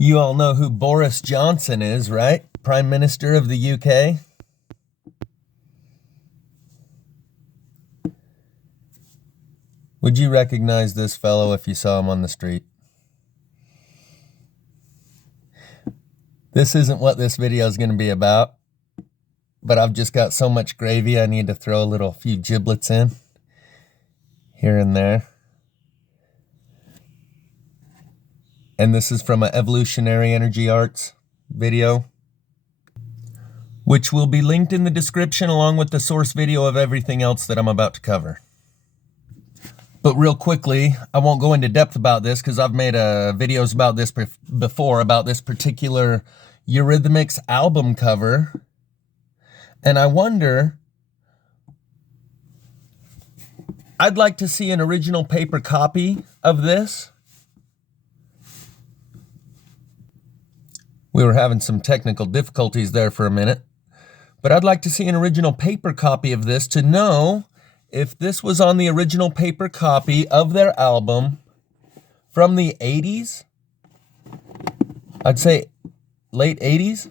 You all know who Boris Johnson is, right? Prime Minister of the UK. Would you recognize this fellow if you saw him on the street? This isn't what this video is going to be about, but I've just got so much gravy I need to throw a few giblets in here and there. And this is from an Evolutionary Energy Arts video, which will be linked in the description along with the source video of everything else that I'm about to cover. But real quickly, I won't go into depth about this because I've made videos about this before, about this particular Eurythmics album cover. And I wonder, I'd like to see an original paper copy of this. We were having some technical difficulties there for a minute. But I'd like to see an original paper copy of this to know if this was on the original paper copy of their album from the 80s. I'd say late 80s.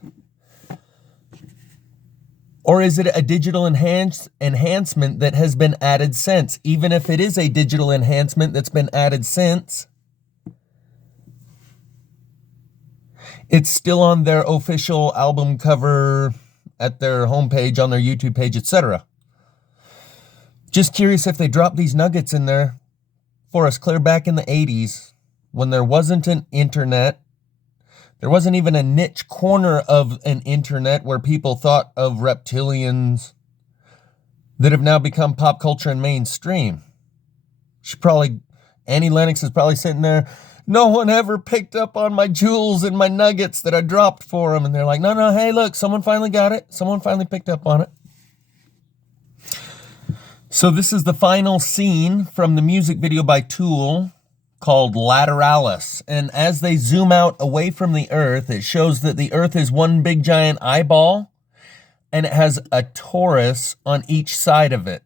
Or is it a digital enhancement that has been added since? Even if it is a digital enhancement that's been added since, it's still on their official album cover at their homepage, on their YouTube page, etc. Just curious if they dropped these nuggets in there for us clear back in the 80s when there wasn't an internet. There wasn't even a niche corner of an internet where people thought of reptilians that have now become pop culture and mainstream. Annie Lennox is probably sitting there, no one ever picked up on my jewels and my nuggets that I dropped for them. And they're like, no, hey, look, someone finally got it. Someone finally picked up on it. So this is the final scene from the music video by Tool called Lateralis. And as they zoom out away from the Earth, it shows that the Earth is one big giant eyeball and it has a torus on each side of it.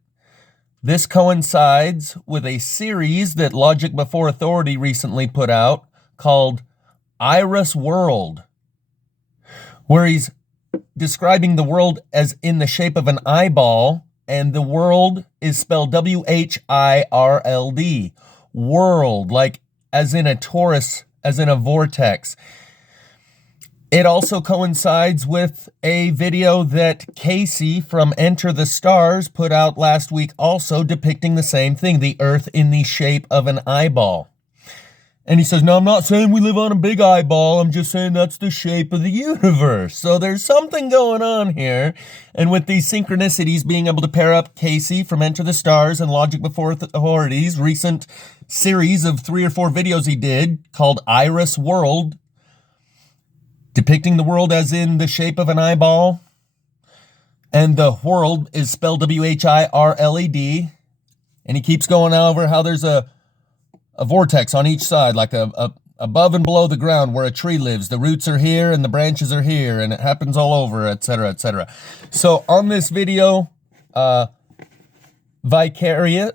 This coincides with a series that Logic Before Authority recently put out called EyeRus Whirled, where he's describing the world as in the shape of an eyeball, and the world is spelled W-H-I-R-L-D. Whirled, like as in a torus, as in a vortex. It also coincides with a video that Casey from Enter the Stars put out last week, also depicting the same thing, the Earth in the shape of an eyeball. And he says, no, I'm not saying we live on a big eyeball. I'm just saying that's the shape of the universe. So there's something going on here. And with these synchronicities, being able to pair up Casey from Enter the Stars and Logic Before Authority's recent series of 3 or 4 videos he did called EyeRus Whirled, depicting the world as in the shape of an eyeball. And the whirled is spelled W-H-I-R-L-E-D. And he keeps going over how there's a vortex on each side, like a above and below the ground where a tree lives. The roots are here and the branches are here, and it happens all over, etc., etc. So on this video, Vicarious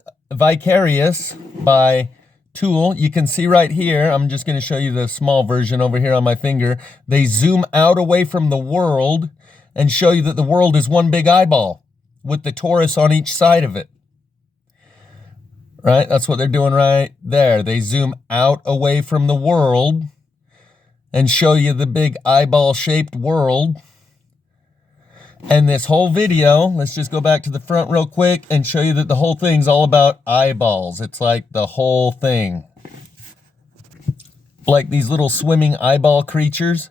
by Tool, you can see right here, I'm just going to show you the small version over here on my finger. They zoom out away from the world and show you that the world is one big eyeball with the torus on each side of it. Right? That's what they're doing right there. They zoom out away from the world and show you the big eyeball-shaped world. And this whole video, let's just go back to the front real quick and show you that the whole thing's all about eyeballs. It's like the whole thing. Like these little swimming eyeball creatures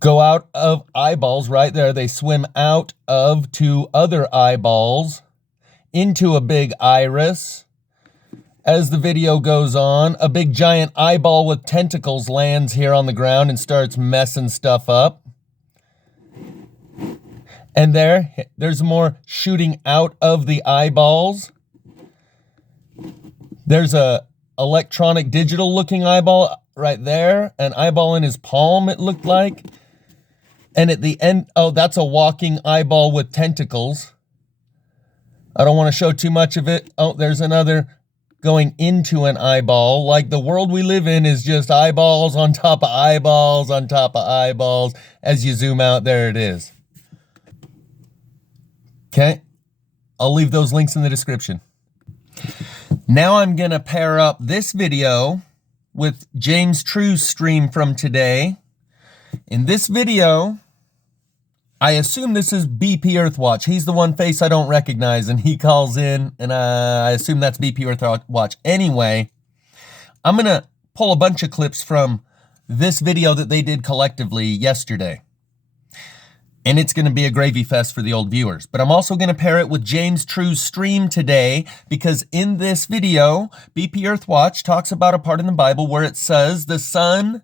go out of eyeballs right there. They swim out of 2 other eyeballs into a big iris. As the video goes on, a big giant eyeball with tentacles lands here on the ground and starts messing stuff up. And there's more shooting out of the eyeballs. There's a electronic digital looking eyeball right there. An eyeball in his palm, it looked like. And at the end, oh, that's a walking eyeball with tentacles. I don't want to show too much of it. Oh, there's another going into an eyeball. Like the world we live in is just eyeballs on top of eyeballs on top of eyeballs. As you zoom out, there it is. Okay, I'll leave those links in the description. Now I'm gonna pair up this video with James True's stream from today. In this video, I assume this is BP Earthwatch. He's the one face I don't recognize, and he calls in, and I assume that's BP Earthwatch. Anyway, I'm gonna pull a bunch of clips from this video that they did collectively yesterday. And it's gonna be a gravy fest for the old viewers. But I'm also gonna pair it with James True's stream today, because in this video, BP Earthwatch talks about a part in the Bible where it says the sun,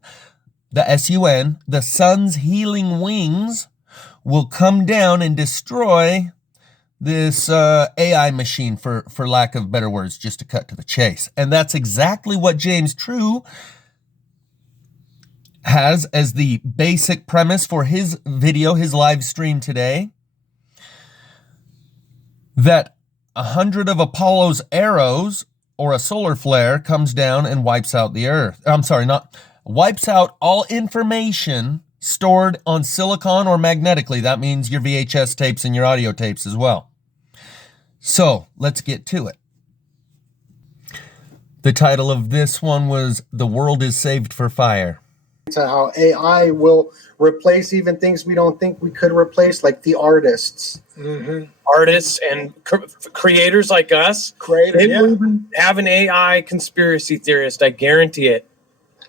the S-U-N, the sun's healing wings will come down and destroy this AI machine, for lack of better words, just to cut to the chase. And that's exactly what James True has as the basic premise for his video, his live stream today. That 100 of Apollo's arrows or a solar flare comes down and wipes out the Earth. I'm sorry, wipes out all information stored on silicon or magnetically. That means your VHS tapes and your audio tapes as well. So let's get to it. The title of this one was "The World is Saved for Fire." To how AI will replace even things we don't think we could replace, like the artists. Mm-hmm. Artists and creators like us. They will even have an AI conspiracy theorist. I guarantee it.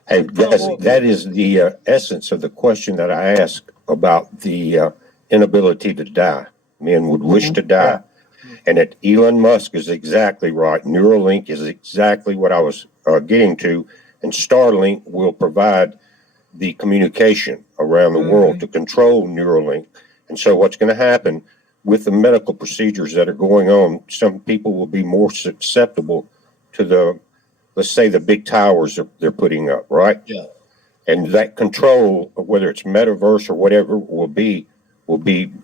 Hey, that is the essence of the question that I asked about the inability to die. Men would wish to die. And that Elon Musk is exactly right. Neuralink is exactly what I was getting to. And Starlink will provide the communication around the world to control Neuralink. And so what's going to happen with the medical procedures that are going on, some people will be more susceptible to the, let's say, the big towers they're putting up, right? Yeah. And that control, whether it's metaverse or whatever will be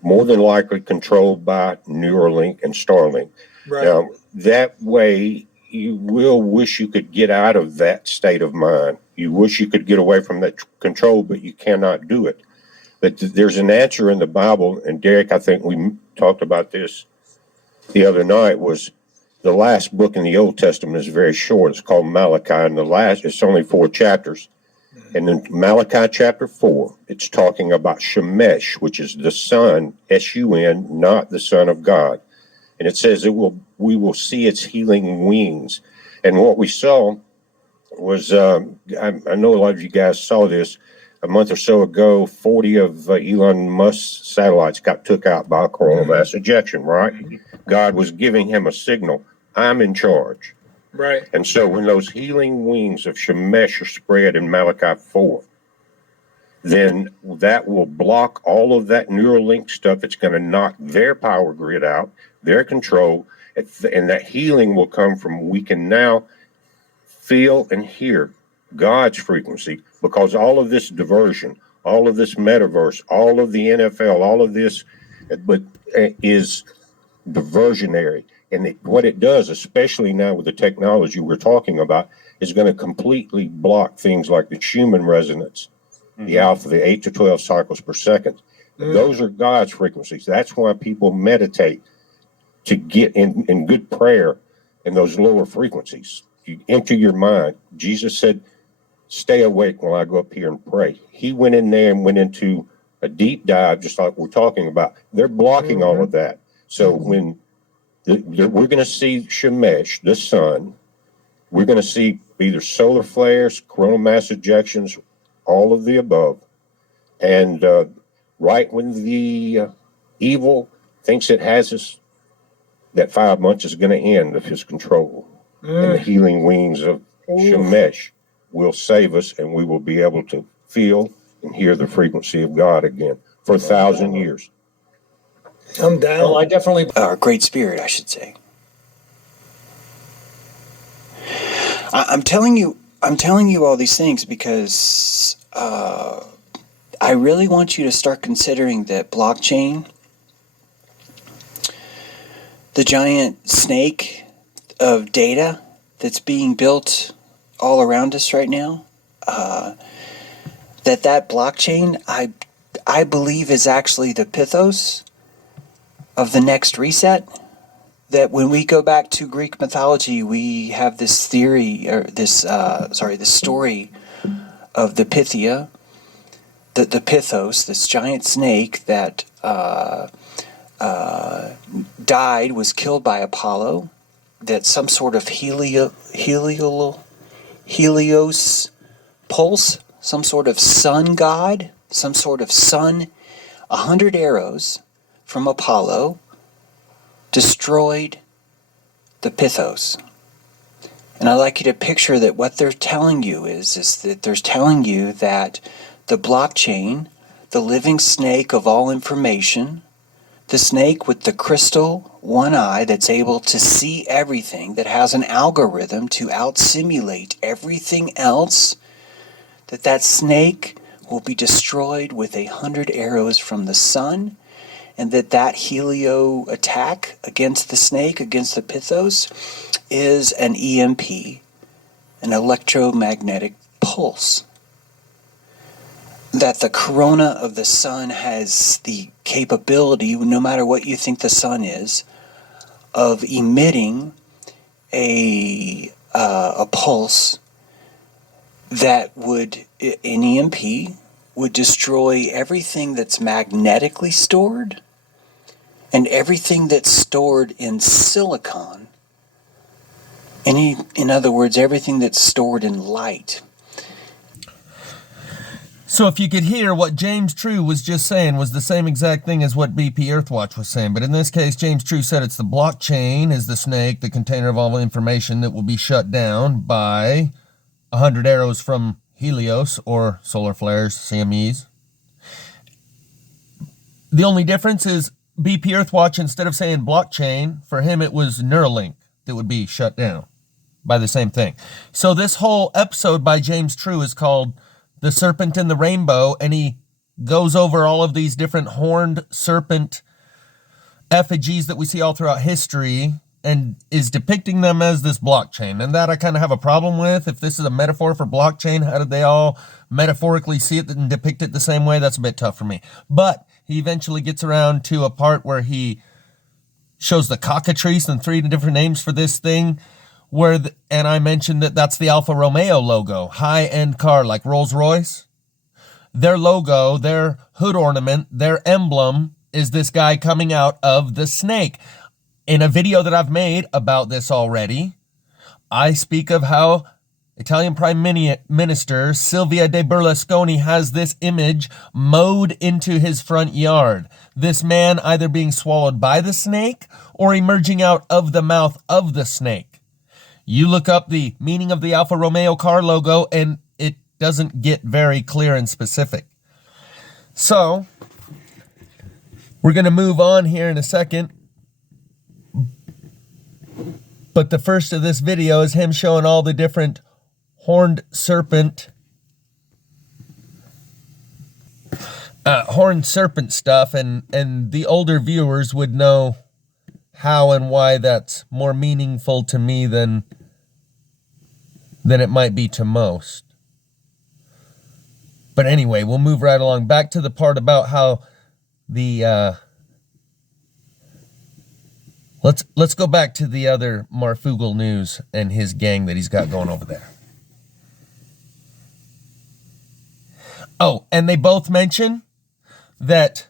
more than likely controlled by Neuralink and Starlink. Right. Now, that way, you will wish you could get out of that state of mind. You wish you could get away from that control, but you cannot do it. But there's an answer in the Bible, and Derek, I think we talked about this the other night, was the last book in the Old Testament is very short. It's called Malachi, and it's only 4 chapters. And in Malachi chapter 4, it's talking about Shamash, which is the son, S-U-N, not the Son of God. And it says we will see its healing wings. And what we saw was, I know a lot of you guys saw this a month or so ago, 40 of Elon Musk's satellites got took out by a coronal mass ejection, right? God was giving him a signal, I'm in charge. Right. And so when those healing wings of Shamash are spread in Malachi 4, then that will block all of that Neuralink stuff. It's going to knock their power grid out, their control, and that healing will come from we can now feel and hear God's frequency, because all of this diversion, all of this metaverse, all of the NFL, all of this is diversionary. And what it does, especially now with the technology we're talking about, is going to completely block things like the Schumann resonance, the alpha, the 8 to 12 cycles per second. Those are God's frequencies. That's why people meditate, to get in good prayer in those lower frequencies. You empty your mind. Jesus said, stay awake while I go up here and pray. He went in there and went into a deep dive, just like we're talking about. They're blocking all of that. So when we're going to see Shamash, the sun, we're going to see either solar flares, coronal mass ejections, all of the above. And right when the evil thinks it has us, that 5 months is going to end of his control. And the healing wings of Shamash will save us, and we will be able to feel and hear the frequency of God again for 1,000 years. I'm down. Well, I definitely. Great Spirit, I should say. I'm telling you all these things because I really want you to start considering that blockchain, the giant snake of data that's being built all around us right now, that blockchain, I believe, is actually the pithos of the next reset. That when we go back to Greek mythology, we have this theory, or this story of the Pythia, the Pithos, this giant snake that died, was killed by Apollo, that some sort of Helios pulse, some sort of sun god, some sort of sun, 100 arrows from Apollo destroyed the Pithos. And I'd like you to picture that what they're telling you is that they're telling you that the blockchain, the living snake of all information, the snake with the crystal one eye that's able to see everything, that has an algorithm to out-simulate everything else, that snake will be destroyed with 100 arrows from the sun, and that helio attack against the snake, against the Pithos, is an EMP, an electromagnetic pulse. That the corona of the sun has the capability, no matter what you think the sun is, of emitting a pulse that would, an EMP, would destroy everything that's magnetically stored and everything that's stored in silicon. In other words, everything that's stored in light. So if you could hear, what James True was just saying was the same exact thing as what BP Earthwatch was saying. But in this case, James True said it's the blockchain is the snake, the container of all information that will be shut down by 100 arrows from Helios, or solar flares, CMEs. The only difference is BP Earthwatch, instead of saying blockchain, for him it was Neuralink that would be shut down by the same thing. So this whole episode by James True is called The Serpent and the Rainbow, and he goes over all of these different horned serpent effigies that we see all throughout history and is depicting them as this blockchain. And that I kind of have a problem with. If this is a metaphor for blockchain, how did they all metaphorically see it and depict it the same way? That's a bit tough for me. But he eventually gets around to a part where he shows the cockatrice and 3 different names for this thing, and I mentioned that that's the Alfa Romeo logo, high-end car like Rolls-Royce. Their logo, their hood ornament, their emblem is this guy coming out of the snake. In a video that I've made about this already, I speak of how Italian Prime Minister Silvio Berlusconi has this image mowed into his front yard. This man either being swallowed by the snake or emerging out of the mouth of the snake. You look up the meaning of the Alfa Romeo car logo and it doesn't get very clear and specific. So, we're going to move on here in a second. But the first of this video is him showing all the different horned serpent stuff, and the older viewers would know how and why that's more meaningful to me than it might be to most. But anyway, we'll move right along. Back to the part about how the let's go back to the other Marfugal News and his gang that he's got going over there. Oh, and they both mention that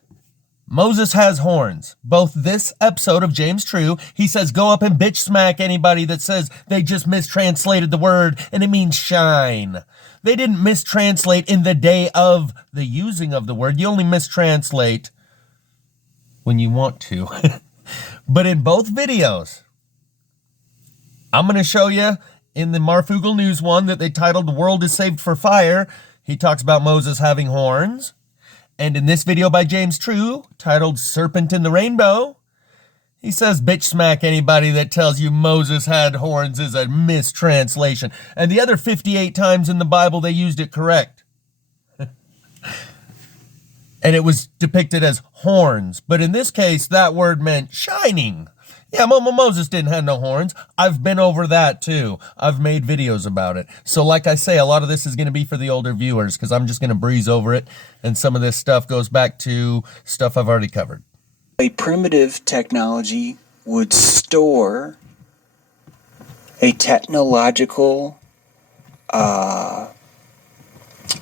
Moses has horns. Both this episode of James True, he says, go up and bitch smack anybody that says they just mistranslated the word and it means shine. They didn't mistranslate in the day of the using of the word. You only mistranslate when you want to. But in both videos, I'm going to show you in the Marfugal News one that they titled The World is Saved for Fire. He talks about Moses having horns. And in this video by James True, titled Serpent in the Rainbow, he says, bitch smack anybody that tells you Moses had horns is a mistranslation. And the other 58 times in the Bible, they used it correct. And it was depicted as horns. But in this case, that word meant shining. Yeah, Moses didn't have no horns. I've been over that too. I've made videos about it. So like I say, a lot of this is going to be for the older viewers because I'm just going to breeze over it. And some of this stuff goes back to stuff I've already covered. A primitive technology would store a technological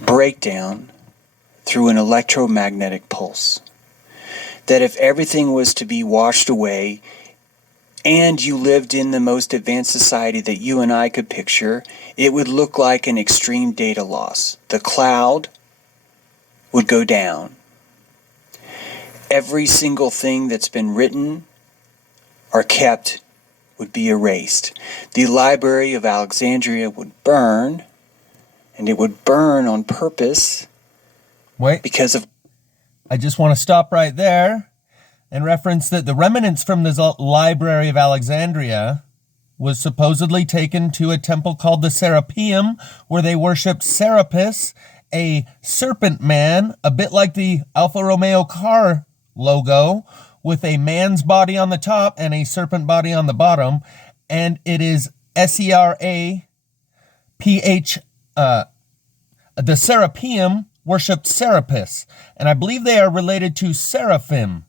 breakdown through an electromagnetic pulse. That if everything was to be washed away and you lived in the most advanced society that you and I could picture, it would look like an extreme data loss. The cloud would go down. Every single thing that's been written or kept would be erased. The Library of Alexandria would burn, and it would burn on purpose. Wait. Because of... I just want to stop right there and reference that the remnants from the Library of Alexandria was supposedly taken to a temple called the Serapeium, where they worshipped Serapis, a serpent man, a bit like the Alfa Romeo car logo, with a man's body on the top and a serpent body on the bottom. And it is Seraph. The Serapeium worshipped Serapis, and I believe they are related to Seraphim.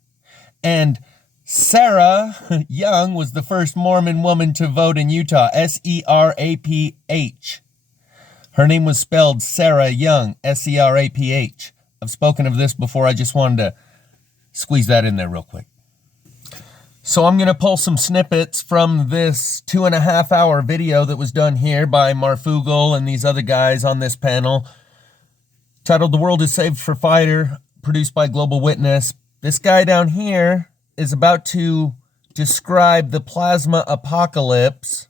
And Sarah Young was the first Mormon woman to vote in Utah, Seraph. Her name was spelled Sarah Young, Seraph. I've spoken of this before, I just wanted to squeeze that in there real quick. So I'm going to pull some snippets from this 2.5 hour video that was done here by Marfugal and these other guys on this panel, titled The World is Saved for Fire, produced by Global Witness. This guy down here is about to describe the plasma apocalypse.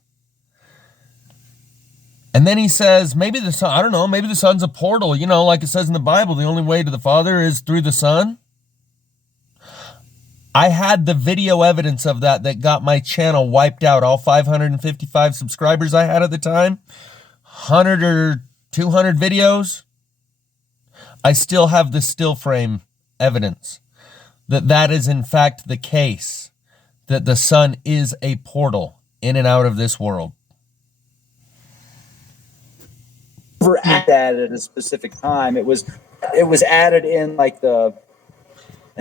And then he says, maybe the sun, I don't know, maybe the sun's a portal. You know, like it says in the Bible, the only way to the Father is through the Son. I had the video evidence of that got my channel wiped out. All 555 subscribers I had at the time, 100 or 200 videos. I still have the still frame evidence that is in fact the case, that the sun is a portal in and out of this world. Never added that at a specific time. It was added in like I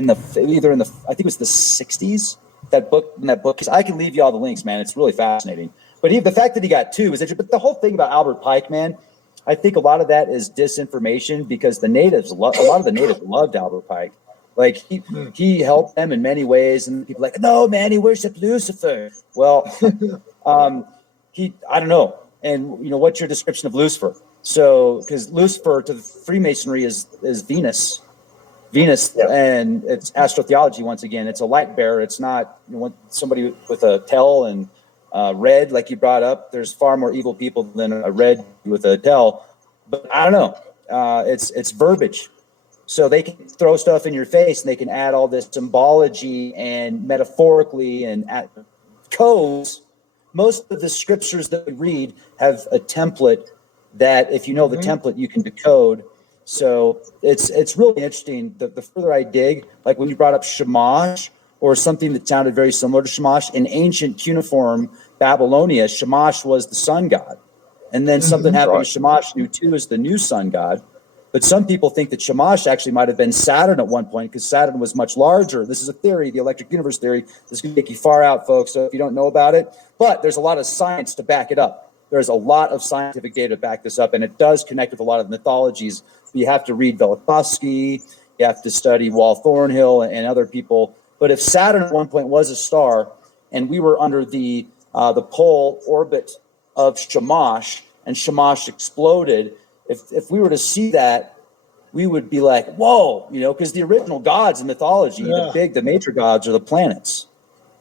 think it was the 60s. That book, because I can leave you all the links, man. It's really fascinating. But the fact that he got two is interesting. But the whole thing about Albert Pike, man, I think a lot of that is disinformation because a lot of the natives loved Albert Pike. Like he helped them in many ways, and people are like, no, man, he worshipped Lucifer. Well, I don't know. And you know, what's your description of Lucifer? So, because Lucifer to the Freemasonry is Venus, yeah. And it's astrotheology once again. It's a light bearer. It's not somebody with a tell and red like you brought up. There's far more evil people than a red with a tell. But I don't know. It's verbiage. So they can throw stuff in your face and they can add all this symbology and metaphorically and codes. Most of the scriptures that we read have a template that if you know the template, you can decode. So it's really interesting. The further I dig, like when you brought up Shamash or something that sounded very similar to Shamash, in ancient cuneiform Babylonia, Shamash was the sun god. And then something happened to Shamash, who too is the new sun god. But some people think that Shamash actually might have been Saturn at one point because Saturn was much larger. This is a theory, the electric universe theory. This can take you far out, folks, so if you don't know about it. But there's a lot of science to back it up. There's a lot of scientific data to back this up, and it does connect with a lot of mythologies. You have to read Velikovsky, you have to study Wal Thornhill and other people. But if Saturn at one point was a star, and we were under the pole orbit of Shamash, and Shamash exploded, if we were to see that, we would be like, whoa, because the original gods in mythology, the major gods are the planets.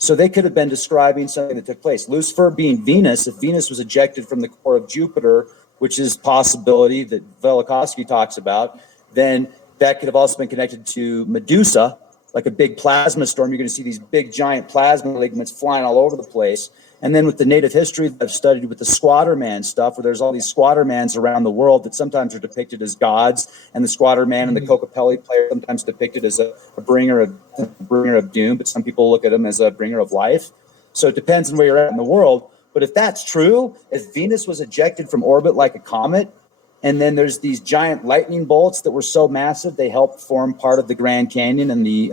So they could have been describing something that took place. Lucifer being Venus, if Venus was ejected from the core of Jupiter, which is possibility that Velikovsky talks about, then that could have also been connected to Medusa, like a big plasma storm. You're going to see these big giant plasma ligaments flying all over the place. And then with the native history that I've studied with the squatter man stuff, where there's all these squatter mans around the world that sometimes are depicted as gods, and the squatter man and the Kokopelli player sometimes depicted as a bringer of doom, but some people look at him as a bringer of life. So it depends on where you're at in the world. But if that's true, if Venus was ejected from orbit like a comet, and then there's these giant lightning bolts that were so massive they helped form part of the Grand Canyon and the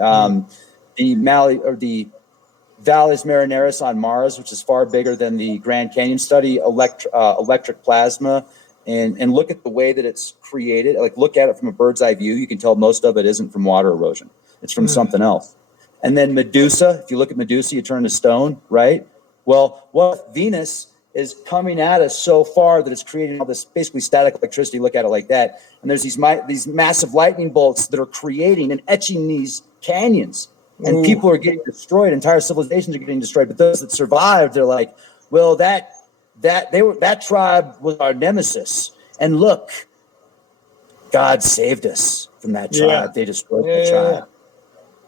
Valles Marineris on Mars, which is far bigger than the Grand Canyon. Study electric plasma and look at the way that it's created. Like, look at it from a bird's eye view. You can tell most of it isn't from water erosion. It's from something else. And then Medusa, if you look at Medusa, you turn to stone, right? Well, what if Venus is coming at us so far that it's creating all this basically static electricity? Look at it like that. And there's these massive lightning bolts that are creating and etching these canyons. And people are getting destroyed. Entire civilizations are getting destroyed. But those that survived, they're like, well, that tribe was our nemesis. And look, God saved us from that tribe. Yeah. They destroyed the tribe.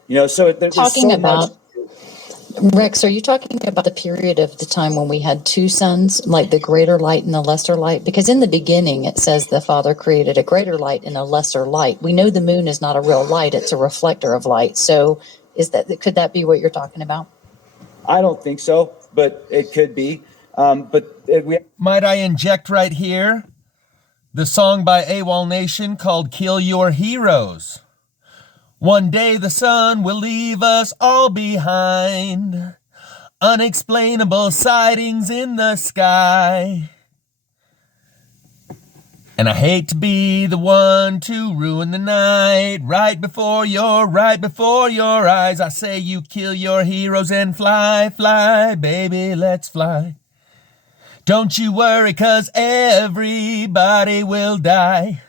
You know, so there's talking so about much. Rex, are you talking about the period of the time when we had two suns, like the greater light and the lesser light? Because in the beginning, it says the Father created a greater light and a lesser light. We know the moon is not a real light; it's a reflector of light. So, could that be what you're talking about? I don't think so, but it could be. Might I inject right here the song by AWOL Nation called "Kill Your Heroes"? One day the sun will leave us all behind. Unexplainable sightings in the sky. And I hate to be the one to ruin the night. Right before your eyes, I say you kill your heroes and fly, fly, baby, let's fly. Don't you worry, 'cause everybody will die.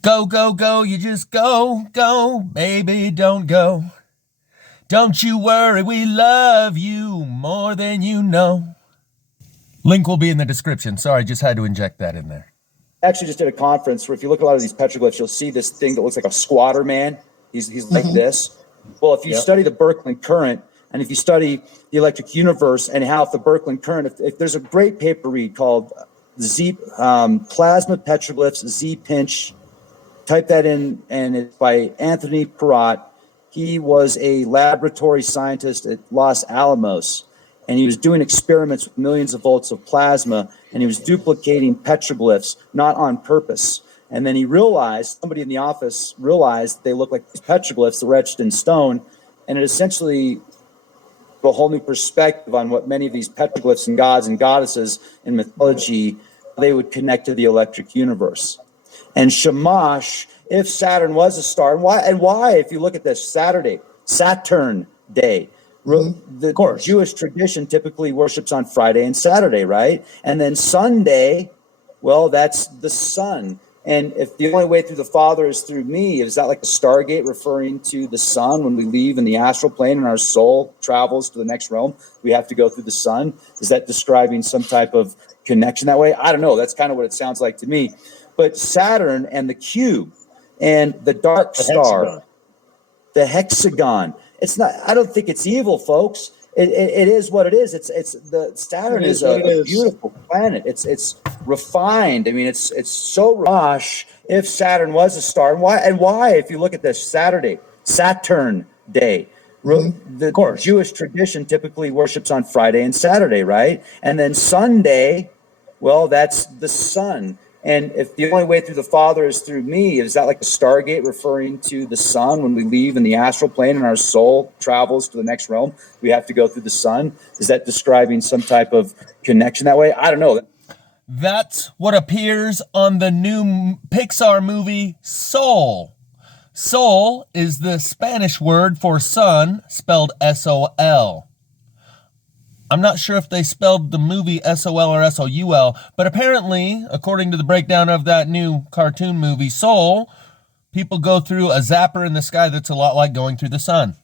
Go, go, go, you just go, go, baby, don't go. Don't you worry, we love you more than you know. Link will be in the description. Sorry, just had to inject that in there. Actually just did a conference where if you look at a lot of these petroglyphs, you'll see this thing that looks like a squatter man. He's like this. Well, if you study the Birkeland current, and if you study the electric universe and how if the Birkeland current, if there's a great paper read called Plasma Petroglyphs, Z-Pinch. Type that in, and it's by Anthony Perrott. He was a laboratory scientist at Los Alamos, and he was doing experiments with millions of volts of plasma, and he was duplicating petroglyphs, not on purpose. And then he realized, somebody in the office realized they look like these petroglyphs that were etched in stone, and it essentially a whole new perspective on what many of these petroglyphs and gods and goddesses in mythology, they would connect to the electric universe. And Shamash, if Saturn was a star, and why, if you look at this, Saturn Day, the Jewish tradition typically worships on Friday and Saturday, right? And then Sunday, well, that's the sun. And if the only way through the Father is through me, is that like a Stargate referring to the sun when we leave in the astral plane and our soul travels to the next realm? We have to go through the sun. Is that describing some type of connection that way? I don't know. That's kind of what it sounds like to me. But Saturn and the cube and the dark star, the hexagon, it's not, I don't think it's evil, folks. It is what it is. Saturn is a beautiful planet. It's refined. I mean, it's so Rosh. If Saturn was a star, and why, if you look at this, Saturn Day. The Jewish tradition typically worships on Friday and Saturday, right? And then Sunday, well, that's the sun. And if the only way through the Father is through me, is that like a Stargate referring to the sun when we leave in the astral plane and our soul travels to the next realm? We have to go through the sun. Is that describing some type of connection that way? I don't know. That's what appears on the new Pixar movie Soul. Soul is the Spanish word for sun, spelled S-O-L. I'm not sure if they spelled the movie S-O-L or S-O-U-L, but apparently, according to the breakdown of that new cartoon movie, Soul, people go through a zapper in the sky that's a lot like going through the sun.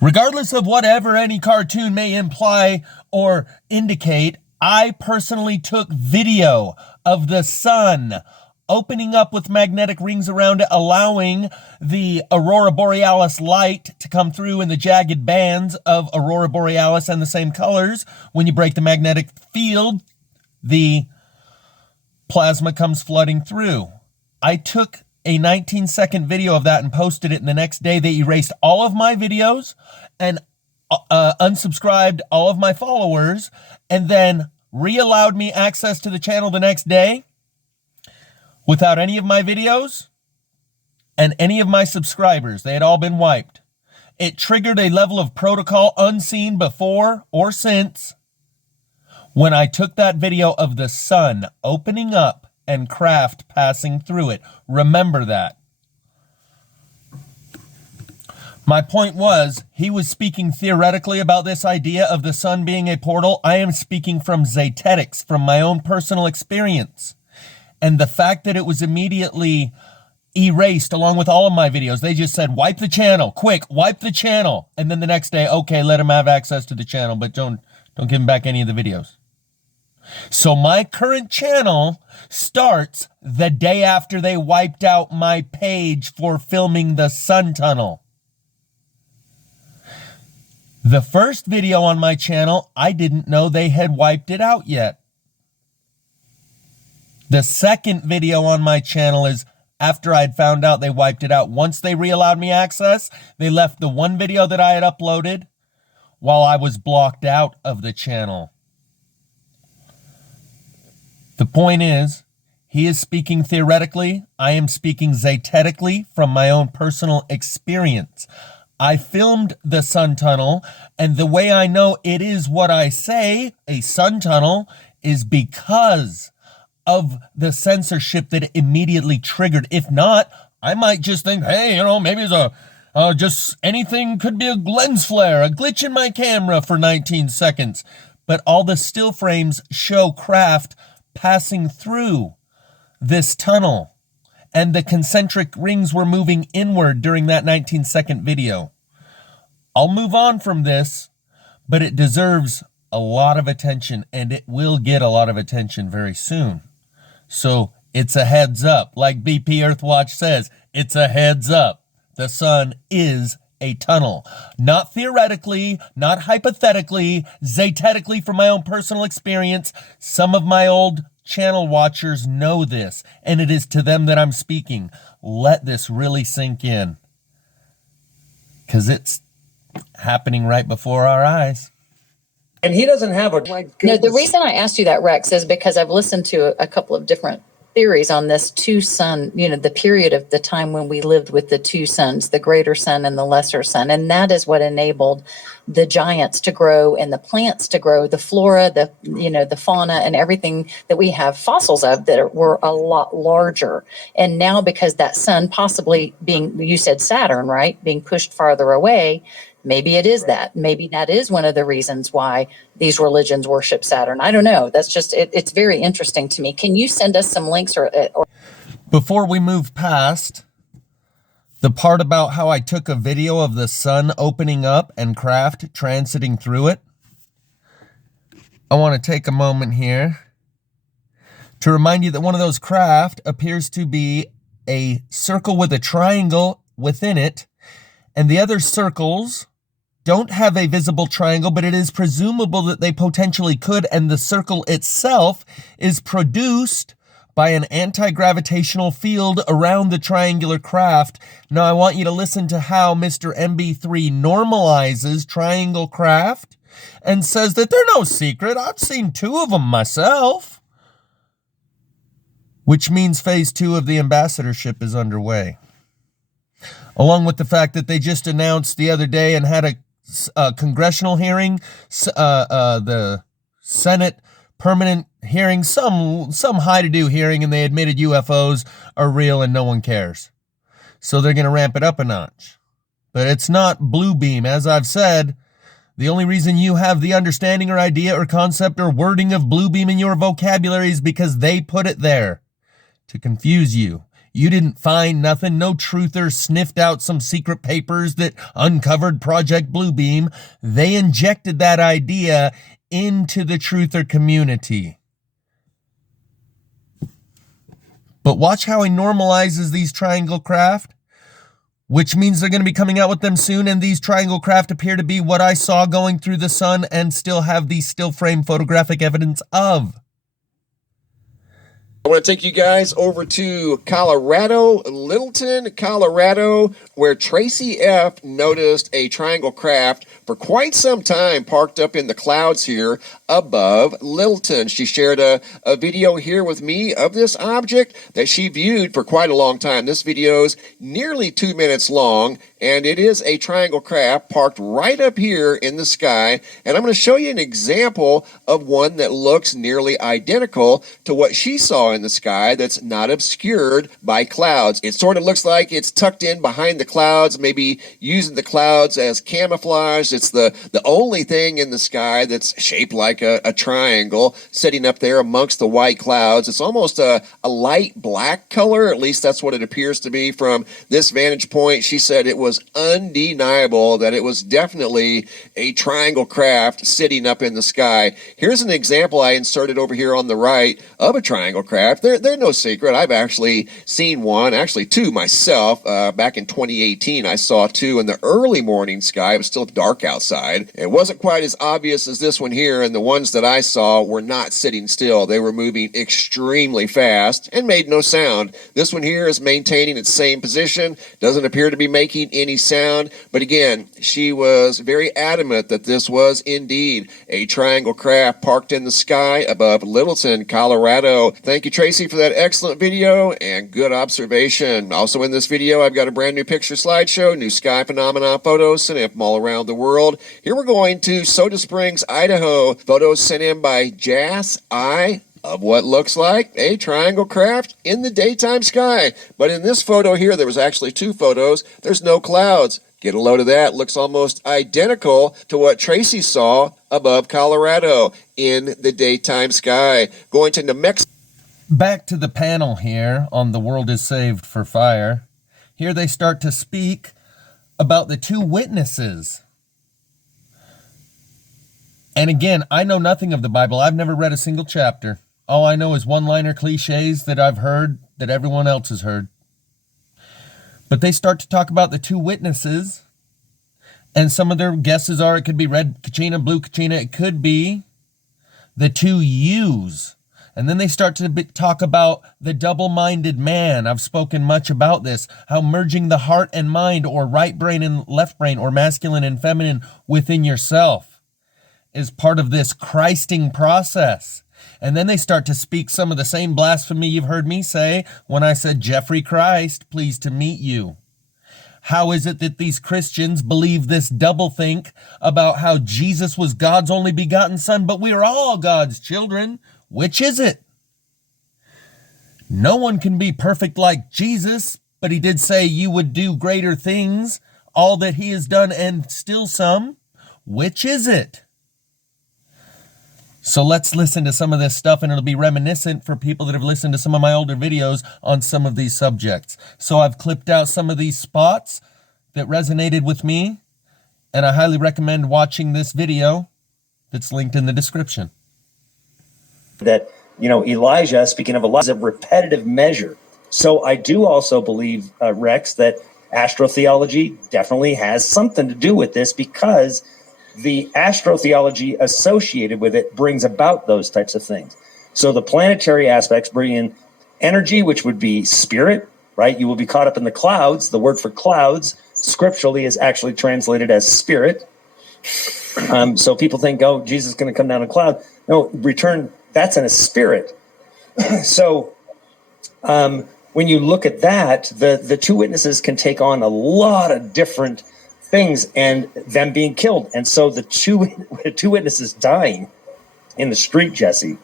Regardless of whatever any cartoon may imply or indicate, I personally took video of the sun opening up with magnetic rings around it, allowing the Aurora Borealis light to come through in the jagged bands of Aurora Borealis and the same colors. When you break the magnetic field, the plasma comes flooding through. I took a 19-second video of that and posted it, and the next day they erased all of my videos and unsubscribed all of my followers, and then re-allowed me access to the channel the next day without any of my videos and any of my subscribers. They had all been wiped. It triggered a level of protocol unseen before or since when I took that video of the sun opening up and craft passing through it. Remember that. My point was, he was speaking theoretically about this idea of the sun being a portal. I am speaking from Zatetics, from my own personal experience. And the fact that it was immediately erased along with all of my videos. They just said, wipe the channel, quick, wipe the channel. And then the next day, okay, let him have access to the channel, but don't give him back any of the videos. So my current channel starts the day after they wiped out my page for filming the sun tunnel. The first video on my channel, I didn't know they had wiped it out yet. The second video on my channel is after I'd found out they wiped it out. Once they re-allowed me access, they left the one video that I had uploaded while I was blocked out of the channel. The point is, he is speaking theoretically. I am speaking zetetically from my own personal experience. I filmed the sun tunnel, and the way I know it is what I say, a sun tunnel, is because of the censorship that it immediately triggered. If not, I might just think, hey, maybe it's just anything could be a lens flare, a glitch in my camera for 19 seconds. But all the still frames show craft passing through this tunnel, and the concentric rings were moving inward during that 19-second video. I'll move on from this, but it deserves a lot of attention, and it will get a lot of attention very soon. So it's a heads up. Like BP Earthwatch says, it's a heads up. The sun is a tunnel. Not theoretically, not hypothetically, zetetically from my own personal experience. Some of my old channel watchers know this, and it is to them that I'm speaking. Let this really sink in, because it's happening right before our eyes. And he doesn't have a... No, the reason I asked you that, Rex, is because I've listened to a couple of different theories on this two sun, the period of the time when we lived with the two suns, the greater sun and the lesser sun. And that is what enabled the giants to grow and the plants to grow, the flora, the fauna and everything that we have fossils of that were a lot larger. And now because that sun possibly being, you said Saturn, right, being pushed farther away, maybe it is that. Maybe that is one of the reasons why these religions worship Saturn. I don't know. That's just, it's very interesting to me. Can you send us some links or... Before we move past the part about how I took a video of the sun opening up and craft transiting through it, I want to take a moment here to remind you that one of those craft appears to be a circle with a triangle within it, and the other circles don't have a visible triangle, but it is presumable that they potentially could, and the circle itself is produced by an anti-gravitational field around the triangular craft. Now, I want you to listen to how Mr. MB3 normalizes triangle craft and says that they're no secret. I've seen 2 of them myself. Which means phase 2 of the ambassadorship is underway. Along with the fact that they just announced the other day and had a congressional hearing, the Senate permanent hearing, some high-to-do hearing, and they admitted UFOs are real and no one cares. So they're going to ramp it up a notch. But it's not blue beam. As I've said, the only reason you have the understanding or idea or concept or wording of blue beam in your vocabulary is because they put it there to confuse you. You didn't find nothing. No truther sniffed out some secret papers that uncovered Project Bluebeam. They injected that idea into the truther community. But watch how he normalizes these triangle craft, which means they're going to be coming out with them soon, and these triangle craft appear to be what I saw going through the sun and still have the still frame photographic evidence of. I want to take you guys over to Colorado, Littleton, Colorado, where Tracy F. noticed a triangle craft for quite some time parked up in the clouds here above Littleton. She shared a video here with me of this object that she viewed for quite a long time. This video is nearly 2 minutes long, and it is a triangle craft parked right up here in the sky. And I'm going to show you an example of one that looks nearly identical to what she saw in the sky that's not obscured by clouds. It sort of looks like it's tucked in behind the clouds, maybe using the clouds as camouflage. It's the only thing in the sky that's shaped like a triangle sitting up there amongst the white clouds. It's almost a light black color, at least that's what it appears to be from this vantage point. She said it was undeniable that it was definitely a triangle craft sitting up in the sky. Here's an example I inserted over here on the right of a triangle craft. They're no secret. I've actually seen one, actually two myself. Back in 2018, I saw two in the early morning sky. It was still dark outside. It wasn't quite as obvious as this one here, and the ones that I saw were not sitting still. They were moving extremely fast and made no sound. This one here is maintaining its same position, doesn't appear to be making any sound, but again, she was very adamant that this was indeed a triangle craft parked in the sky above Littleton, Colorado. Thank you, Tracy, for that excellent video and good observation. Also in this video, I've got a brand new picture slideshow, new sky phenomena photos sent in from all around the world. Here we're going to Soda Springs, Idaho. Photos sent in by Jas I of what looks like a triangle craft in the daytime sky. But in this photo here, there was actually two photos. There's no clouds. Get a load of that. Looks almost identical to what Tracy saw above Colorado in the daytime sky. Going to New Mexico. Back to the panel here on The World is Saved for Fire. Here they start to speak about the two witnesses. And again, I know nothing of the Bible. I've never read a single chapter. All I know is one-liner cliches that I've heard that everyone else has heard. But they start to talk about the two witnesses, and some of their guesses are it could be red Kachina, blue Kachina, it could be the two U's. And then they start to talk about the double-minded man. I've spoken much about this, how merging the heart and mind, or right brain and left brain, or masculine and feminine within yourself is part of this Christing process. And then they start to speak some of the same blasphemy you've heard me say when I said, Jeffrey Christ, pleased to meet you. How is it that these Christians believe this doublethink about how Jesus was God's only begotten son, but we are all God's children? Which is it? No one can be perfect like Jesus, but he did say you would do greater things, all that he has done and still some. Which is it? So let's listen to some of this stuff, and it'll be reminiscent for people that have listened to some of my older videos on some of these subjects. So I've clipped out some of these spots that resonated with me, and I highly recommend watching this video that's linked in the description. That, Elijah, speaking of Elijah, is a repetitive measure. So I do also believe, Rex, that astrotheology definitely has something to do with this, because the astrotheology associated with it brings about those types of things. So the planetary aspects bring in energy, which would be spirit, right? You will be caught up in the clouds. The word for clouds scripturally is actually translated as spirit. So people think, oh, Jesus is going to come down in a cloud. No, return, that's in a spirit. So when you look at that, the two witnesses can take on a lot of different things and them being killed. And so the two witnesses dying in the street, Jesse,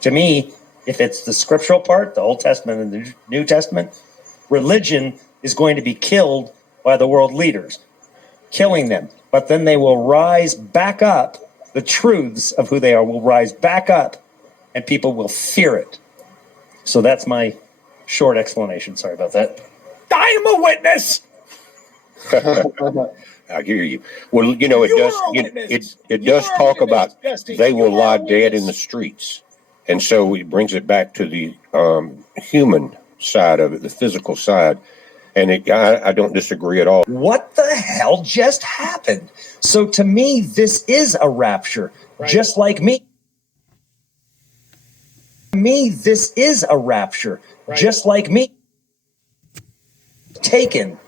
to me, if it's the scriptural part, the Old Testament and the New Testament, religion is going to be killed by the world leaders, killing them. But then they will rise back up. The truths of who they are will rise back up, and people will fear it. So that's my short explanation. Sorry about that. I am a witness. I hear you. Well, it does talk about they will lie dead in the streets. And so it brings it back to the human side of it, the physical side. And I don't disagree at all. What the hell just happened? So to me, this is a rapture, right? Just like me. Me, this is a rapture, just like me. Taken.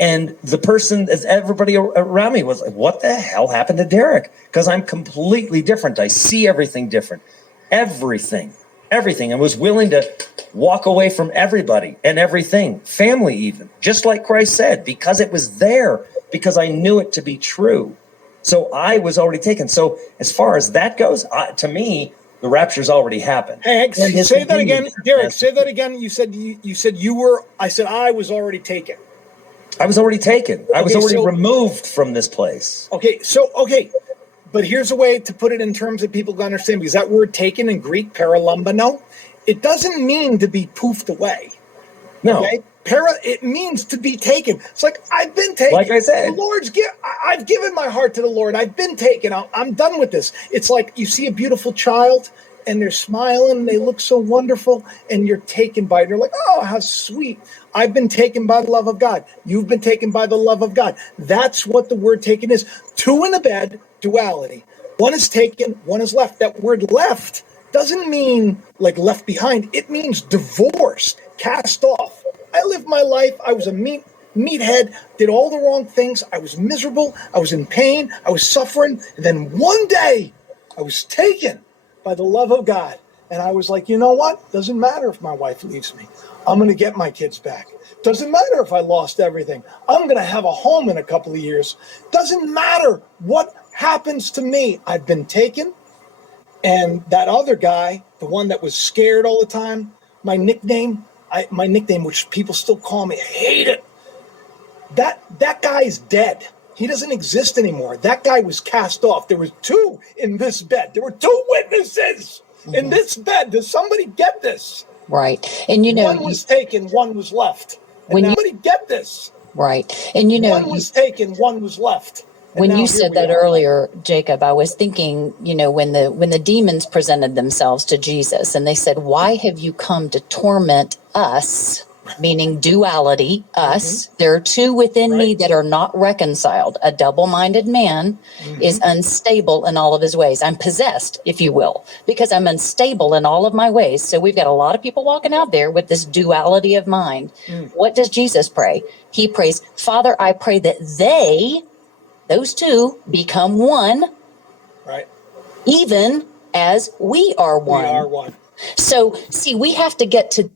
And the person, as everybody around me was like, what the hell happened to Derek? Because I'm completely different. I see everything different. Everything. I was willing to walk away from everybody and everything, family even, just like Christ said, because it was there, because I knew it to be true. So I was already taken. So as far as that goes, to me, the rapture's already happened. Hey, say that again, Derek. Say that again. You said you were. I said I was already taken. I was already taken. I was already removed from this place. Okay, but here's a way to put it in terms that people can understand, because that word "taken" in Greek, paralambano, it doesn't mean to be poofed away. No. Okay? It means to be taken. It's like, I've been taken. Like I said. I've given my heart to the Lord. I've been taken. I'm done with this. It's like you see a beautiful child and they're smiling and they look so wonderful and you're taken by it. You're like, oh, how sweet. I've been taken by the love of God. You've been taken by the love of God. That's what the word taken is. Two in a bed, duality. One is taken, one is left. That word left doesn't mean like left behind. It means divorced, cast off. I lived my life. I was a meathead, did all the wrong things. I was miserable. I was in pain. I was suffering. And then one day I was taken by the love of God. And I was like, you know what? Doesn't matter if my wife leaves me. I'm going to get my kids back. Doesn't matter if I lost everything. I'm going to have a home in a couple of years. Doesn't matter what happens to me. I've been taken. And that other guy, the one that was scared all the time, my nickname, which people still call me, I hate it. That guy's dead. He doesn't exist anymore. That guy was cast off. There was two in this bed. There were two witnesses in this bed. Does somebody get this? Right. And one was taken, one was left. And somebody get this? Right. And one was taken, one was left. When you said that earlier, Jacob, I was thinking, when the demons presented themselves to Jesus and they said, why have you come to torment us, meaning duality, us? There are two within me that are not reconciled. A double-minded man is unstable in all of his ways. I'm possessed, if you will, because I'm unstable in all of my ways. So we've got a lot of people walking out there with this duality of mind. What does Jesus pray? He prays, Father, I pray that those two become one, right? Even as we are one. We are one. So, see, we have to get to.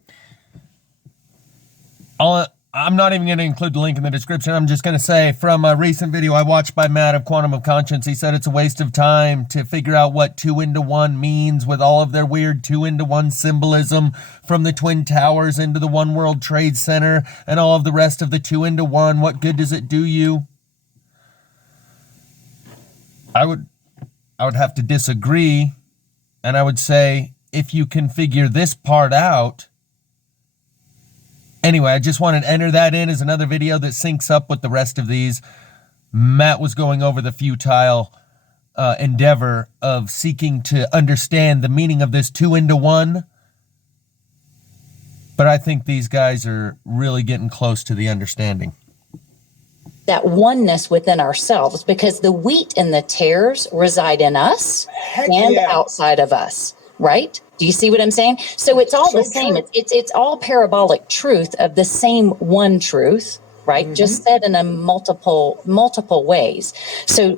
I'm not even going to include the link in the description. I'm just going to say, from a recent video I watched by Matt of Quantum of Conscience, he said it's a waste of time to figure out what 2 into 1 means with all of their weird 2 into 1 symbolism from the Twin Towers into the One World Trade Center and all of the rest of the 2 into 1. What good does it do you? I would have to disagree, and I would say if you can figure this part out. Anyway, I just wanted to enter that in as another video that syncs up with the rest of these. Matt was going over the futile endeavor of seeking to understand the meaning of this 2 into 1. But I think these guys are really getting close to the understanding. That oneness within ourselves, because the wheat and the tares reside in us outside of us, right? Do you see what I'm saying? So it's all the same. It's all parabolic truth of the same one truth, right? Just said in a multiple ways. So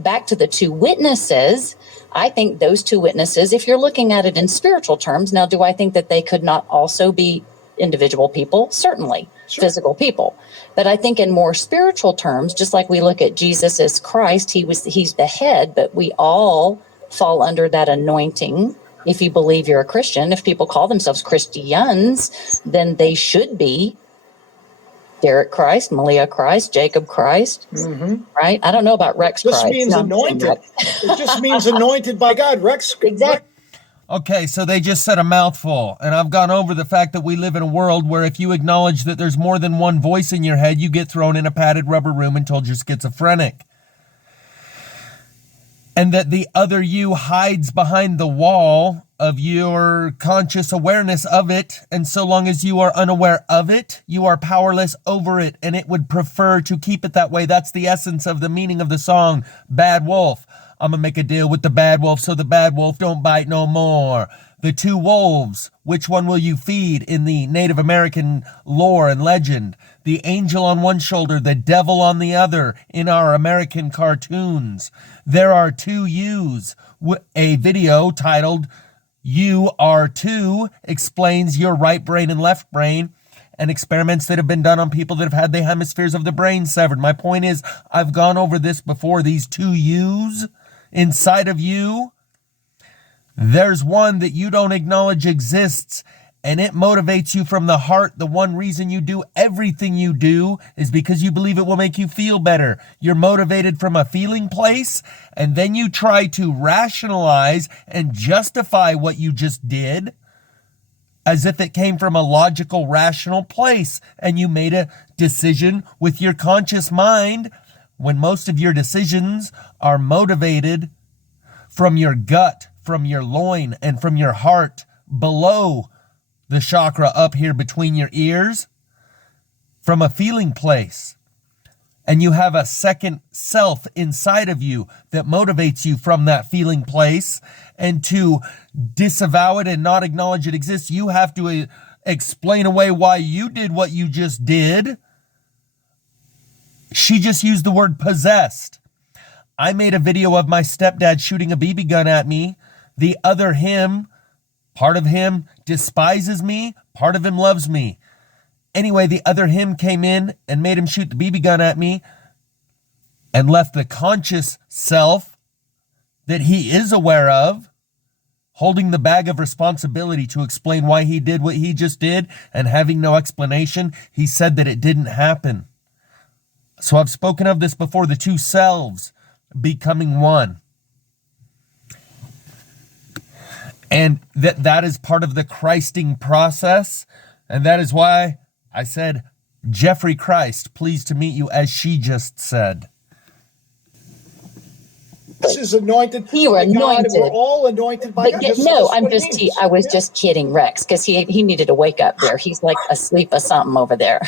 back to the two witnesses, I think those two witnesses, if you're looking at it in spiritual terms, now do I think that they could not also be individual people? Certainly, physical people. But I think in more spiritual terms, just like we look at Jesus as Christ, he's the head, but we all fall under that anointing. If you believe you're a Christian, if people call themselves Christians, then they should be Derek Christ, Malia Christ, Jacob Christ, right? I don't know about Rex Christ. It just means anointed. It just means anointed by God. Rex. Exactly. Okay, so they just said a mouthful, and I've gone over the fact that we live in a world where if you acknowledge that there's more than one voice in your head, you get thrown in a padded rubber room and told you're schizophrenic. And that the other you hides behind the wall of your conscious awareness of it, and so long as you are unaware of it, you are powerless over it, and it would prefer to keep it that way. That's the essence of the meaning of the song, Bad Wolf. I'm gonna make a deal with the bad wolf so the bad wolf don't bite no more. The two wolves, which one will you feed in the Native American lore and legend? The angel on one shoulder, the devil on the other in our American cartoons. There are two yous. A video titled You Are Two explains your right brain and left brain, and experiments that have been done on people that have had the hemispheres of the brain severed. My point is, I've gone over this before. These two yous inside of you, there's one that you don't acknowledge exists, and it motivates you from the heart. The one reason you do everything you do is because you believe it will make you feel better. You're motivated from a feeling place, and then you try to rationalize and justify what you just did as if it came from a logical, rational place, and you made a decision with your conscious mind when most of your decisions are motivated from your gut, from your loin, and from your heart below the chakra up here between your ears, from a feeling place. And you have a second self inside of you that motivates you from that feeling place. And to disavow it and not acknowledge it exists, you have to explain away why you did what you just did. She just used the word possessed. I made a video of my stepdad shooting a BB gun at me. The other him, part of him despises me, part of him loves me. Anyway, the other him came in and made him shoot the BB gun at me and left the conscious self that he is aware of holding the bag of responsibility to explain why he did what he just did, and having no explanation, he said that it didn't happen. So I've spoken of this before, the two selves becoming one. And that is part of the Christing process, and that is why I said, Jeffrey Christ, pleased to meet you, as she just said. This is anointed. You were anointed. God. We're all anointed by God. No, I was just kidding Rex, because he needed to wake up there. He's like asleep or something over there.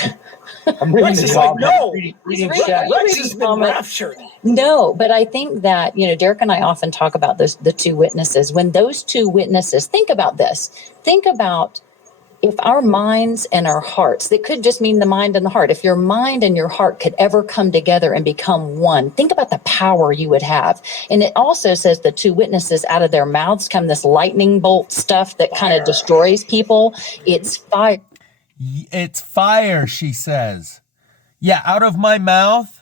Rex is like, no. Rex has been raptured. No, but I think that, Derek and I often talk about the two witnesses. When those two witnesses, think about this. Think about if our minds and our hearts, that could just mean the mind and the heart. If your mind and your heart could ever come together and become one, think about the power you would have. And it also says the two witnesses, out of their mouths come this lightning bolt stuff that kind of destroys people. It's fire. It's fire, she says. Yeah, out of my mouth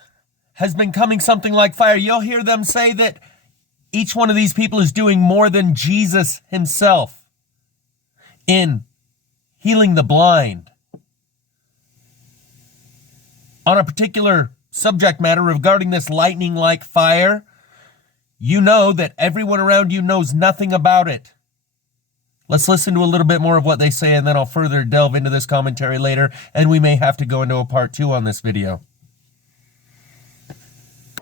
has been coming something like fire. You'll hear them say that each one of these people is doing more than Jesus himself in healing the blind. On a particular subject matter regarding this lightning-like fire, you know that everyone around you knows nothing about it. Let's listen to a little bit more of what they say, and then I'll further delve into this commentary later, and we may have to go into a part 2 on this video.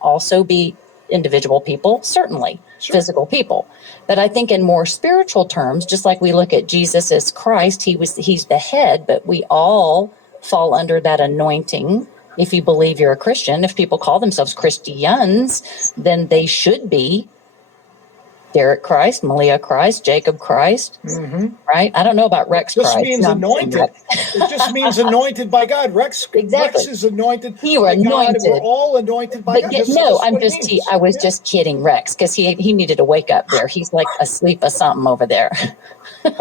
Also be individual people, certainly. Sure. Physical people. But I think in more spiritual terms, just like we look at Jesus as Christ, he's the head, but we all fall under that anointing. If you believe you're a Christian, if people call themselves Christians, then they should be Derek Christ, Malia Christ, Jacob Christ, right? I don't know about Rex Christ. It just means anointed. It just means anointed by God. Rex is anointed. You were anointed. God. We're all anointed by God. I was just kidding Rex, because he needed to wake up there. He's like asleep or something over there.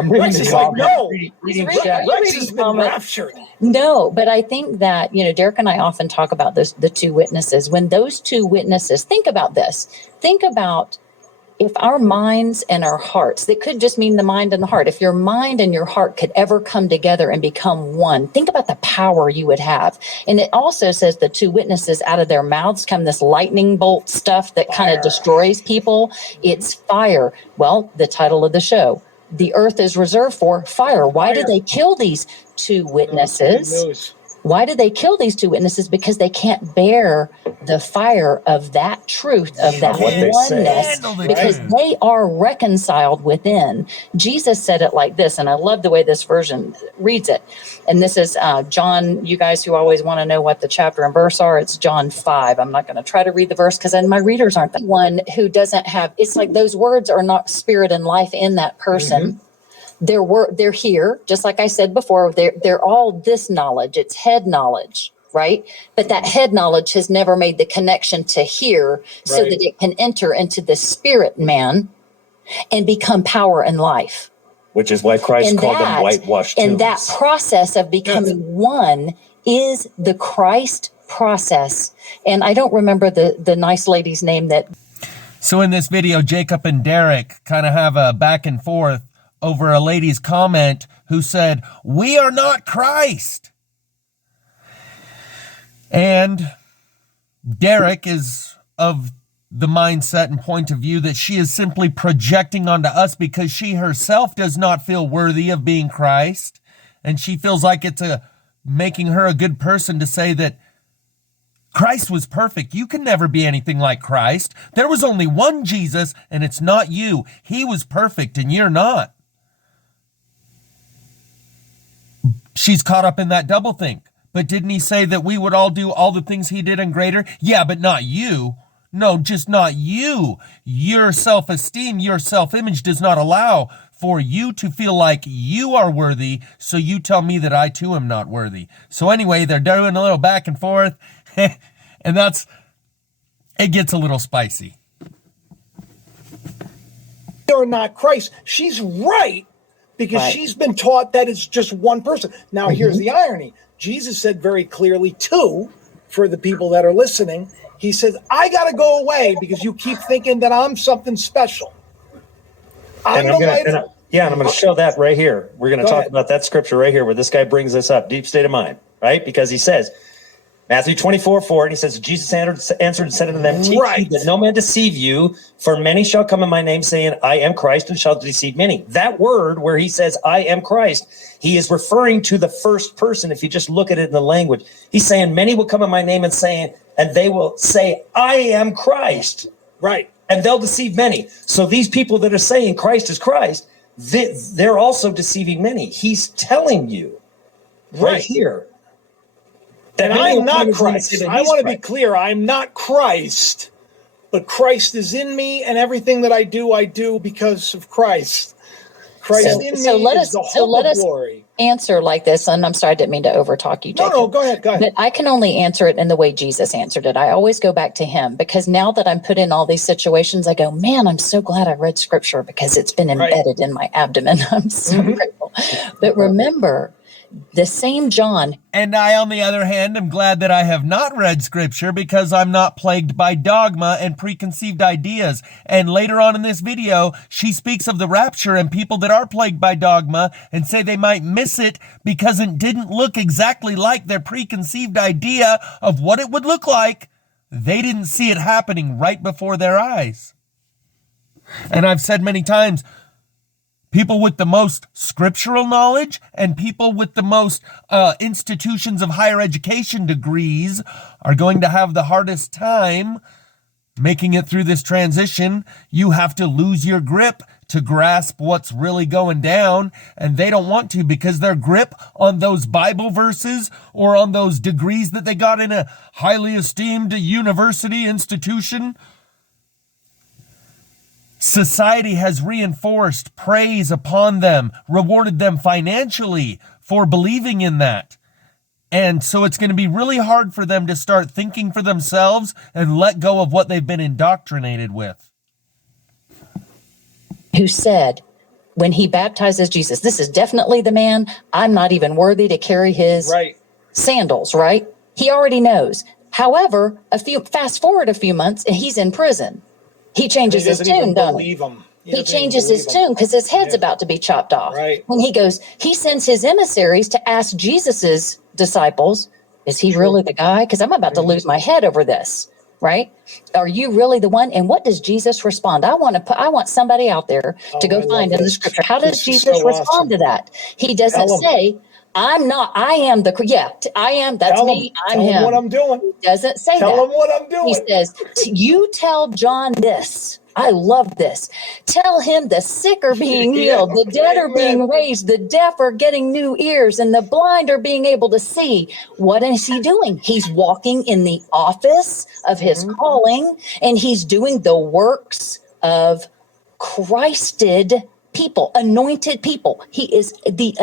Rex is like, no. Rex has been raptured. No, but I think that, Derek and I often talk about the two witnesses. When those two witnesses, think about this. Think about if our minds and our hearts, that could just mean the mind and the heart. If your mind and your heart could ever come together and become one, think about the power you would have. And it also says the two witnesses, out of their mouths come this lightning bolt stuff that kind of destroys people. It's fire. Well, the title of the show, the earth is reserved for fire. Why did they kill these two witnesses? Why did they kill these two witnesses? Because they can't bear the fire of that truth, of that oneness, because they are reconciled within. Jesus said it like this, and I love the way this version reads it. And this is John, you guys who always want to know what the chapter and verse are, it's John 5. I'm not going to try to read the verse because then my readers aren't the one who doesn't have, it's like those words are not spirit and life in that person. They're here, just like I said before, they're all this knowledge. It's head knowledge, right? But that head knowledge has never made the connection to here so that it can enter into the spirit man and become power and life. Which is why Christ called them whitewashed tombs. And that process of becoming one is the Christ process. And I don't remember the nice lady's name that. So in this video, Jacob and Derek kind of have a back and forth over a lady's comment who said, "We are not Christ." And Derek is of the mindset and point of view that she is simply projecting onto us because she herself does not feel worthy of being Christ. And she feels like it's making her a good person to say that Christ was perfect. You can never be anything like Christ. There was only one Jesus, and it's not you. He was perfect, and you're not. She's caught up in that doublethink. But didn't he say that we would all do all the things he did and greater? Yeah, but not you. No, just not you. Your self-esteem, your self-image does not allow for you to feel like you are worthy, so you tell me that I too am not worthy. So anyway, they're doing a little back and forth, and it gets a little spicy. They're not Christ. She's right, because she's been taught that it's just one person. Now, here's the irony. Jesus said very clearly, too, for the people that are listening, he says, I got to go away because you keep thinking that I'm something special. And I'm going to show that right here. We're going to talk about that scripture right here where this guy brings this up, deep state of mind, right? Because he says, Matthew 24:4, and he says, Jesus answered and said unto them, Teach ye that no man deceive you, for many shall come in my name, saying, I am Christ, and shall deceive many. That word where he says, I am Christ, he is referring to the first person. If you just look at it in the language, he's saying, many will come in my name and they will say, I am Christ. Right. And they'll deceive many. So these people that are saying Christ is Christ, they're also deceiving many. He's telling you right here. And I'm not Christ. I want to be clear. I'm not Christ, but Christ is in me, and everything that I do because of Christ. Christ in me is the hope of glory. Answer like this, and I'm sorry, I didn't mean to overtalk you, Jacob. No, go ahead. But I can only answer it in the way Jesus answered it. I always go back to him, because now that I'm put in all these situations, I go, man, I'm so glad I read scripture, because it's been embedded in my abdomen. I'm so grateful. But remember, the same John. And I, on the other hand, am glad that I have not read scripture, because I'm not plagued by dogma and preconceived ideas. And later on in this video, she speaks of the rapture and people that are plagued by dogma and say they might miss it because it didn't look exactly like their preconceived idea of what it would look like. They didn't see it happening right before their eyes. And I've said many times, people with the most scriptural knowledge and people with the most institutions of higher education degrees are going to have the hardest time making it through this transition. You have to lose your grip to grasp what's really going down, and they don't want to, because their grip on those Bible verses or on those degrees that they got in a highly esteemed university institution, society has reinforced praise upon them, rewarded them financially for believing in that. And so it's going to be really hard for them to start thinking for themselves and let go of what they've been indoctrinated with. Who said, when he baptizes Jesus, this is definitely the man. I'm not even worthy to carry his sandals, right? He already knows. However, fast forward a few months and he's in prison. He changes his tune, doesn't he? He changes his tune because his head's about to be chopped off. Right. And he sends his emissaries to ask Jesus's disciples, is he really the guy? Because I'm about to lose my head over this, right? Are you really the one? And what does Jesus respond? I want somebody out there to go find in the scripture. How does Jesus respond to that? He doesn't say, I'm not, I am I am, that's me, I'm him. Tell him what I'm doing. He doesn't say that. Tell him what I'm doing. He says, you tell John this. I love this. Tell him the sick are being healed, the dead are being raised, the deaf are getting new ears, and the blind are being able to see. What is he doing? He's walking in the office of his calling, and he's doing the works of Christed people, anointed people. He is the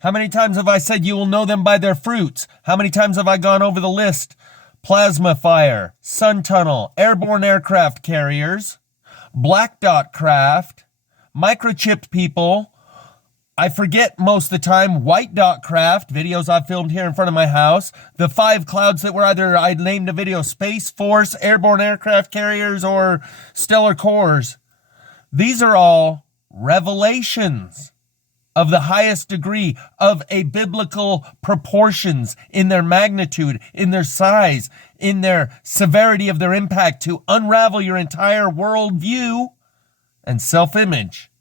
How many times have I said you will know them by their fruits? How many times have I gone over the list? Plasma fire, sun tunnel, airborne aircraft carriers, black dot craft, microchipped people. I forget most of the time, white dot craft, videos I've filmed here in front of my house. The 5 clouds that were either, I named a video, Space Force, airborne aircraft carriers, or stellar cores. These are all revelations of the highest degree, of a biblical proportions in their magnitude, in their size, in their severity of their impact to unravel your entire worldview and self-image,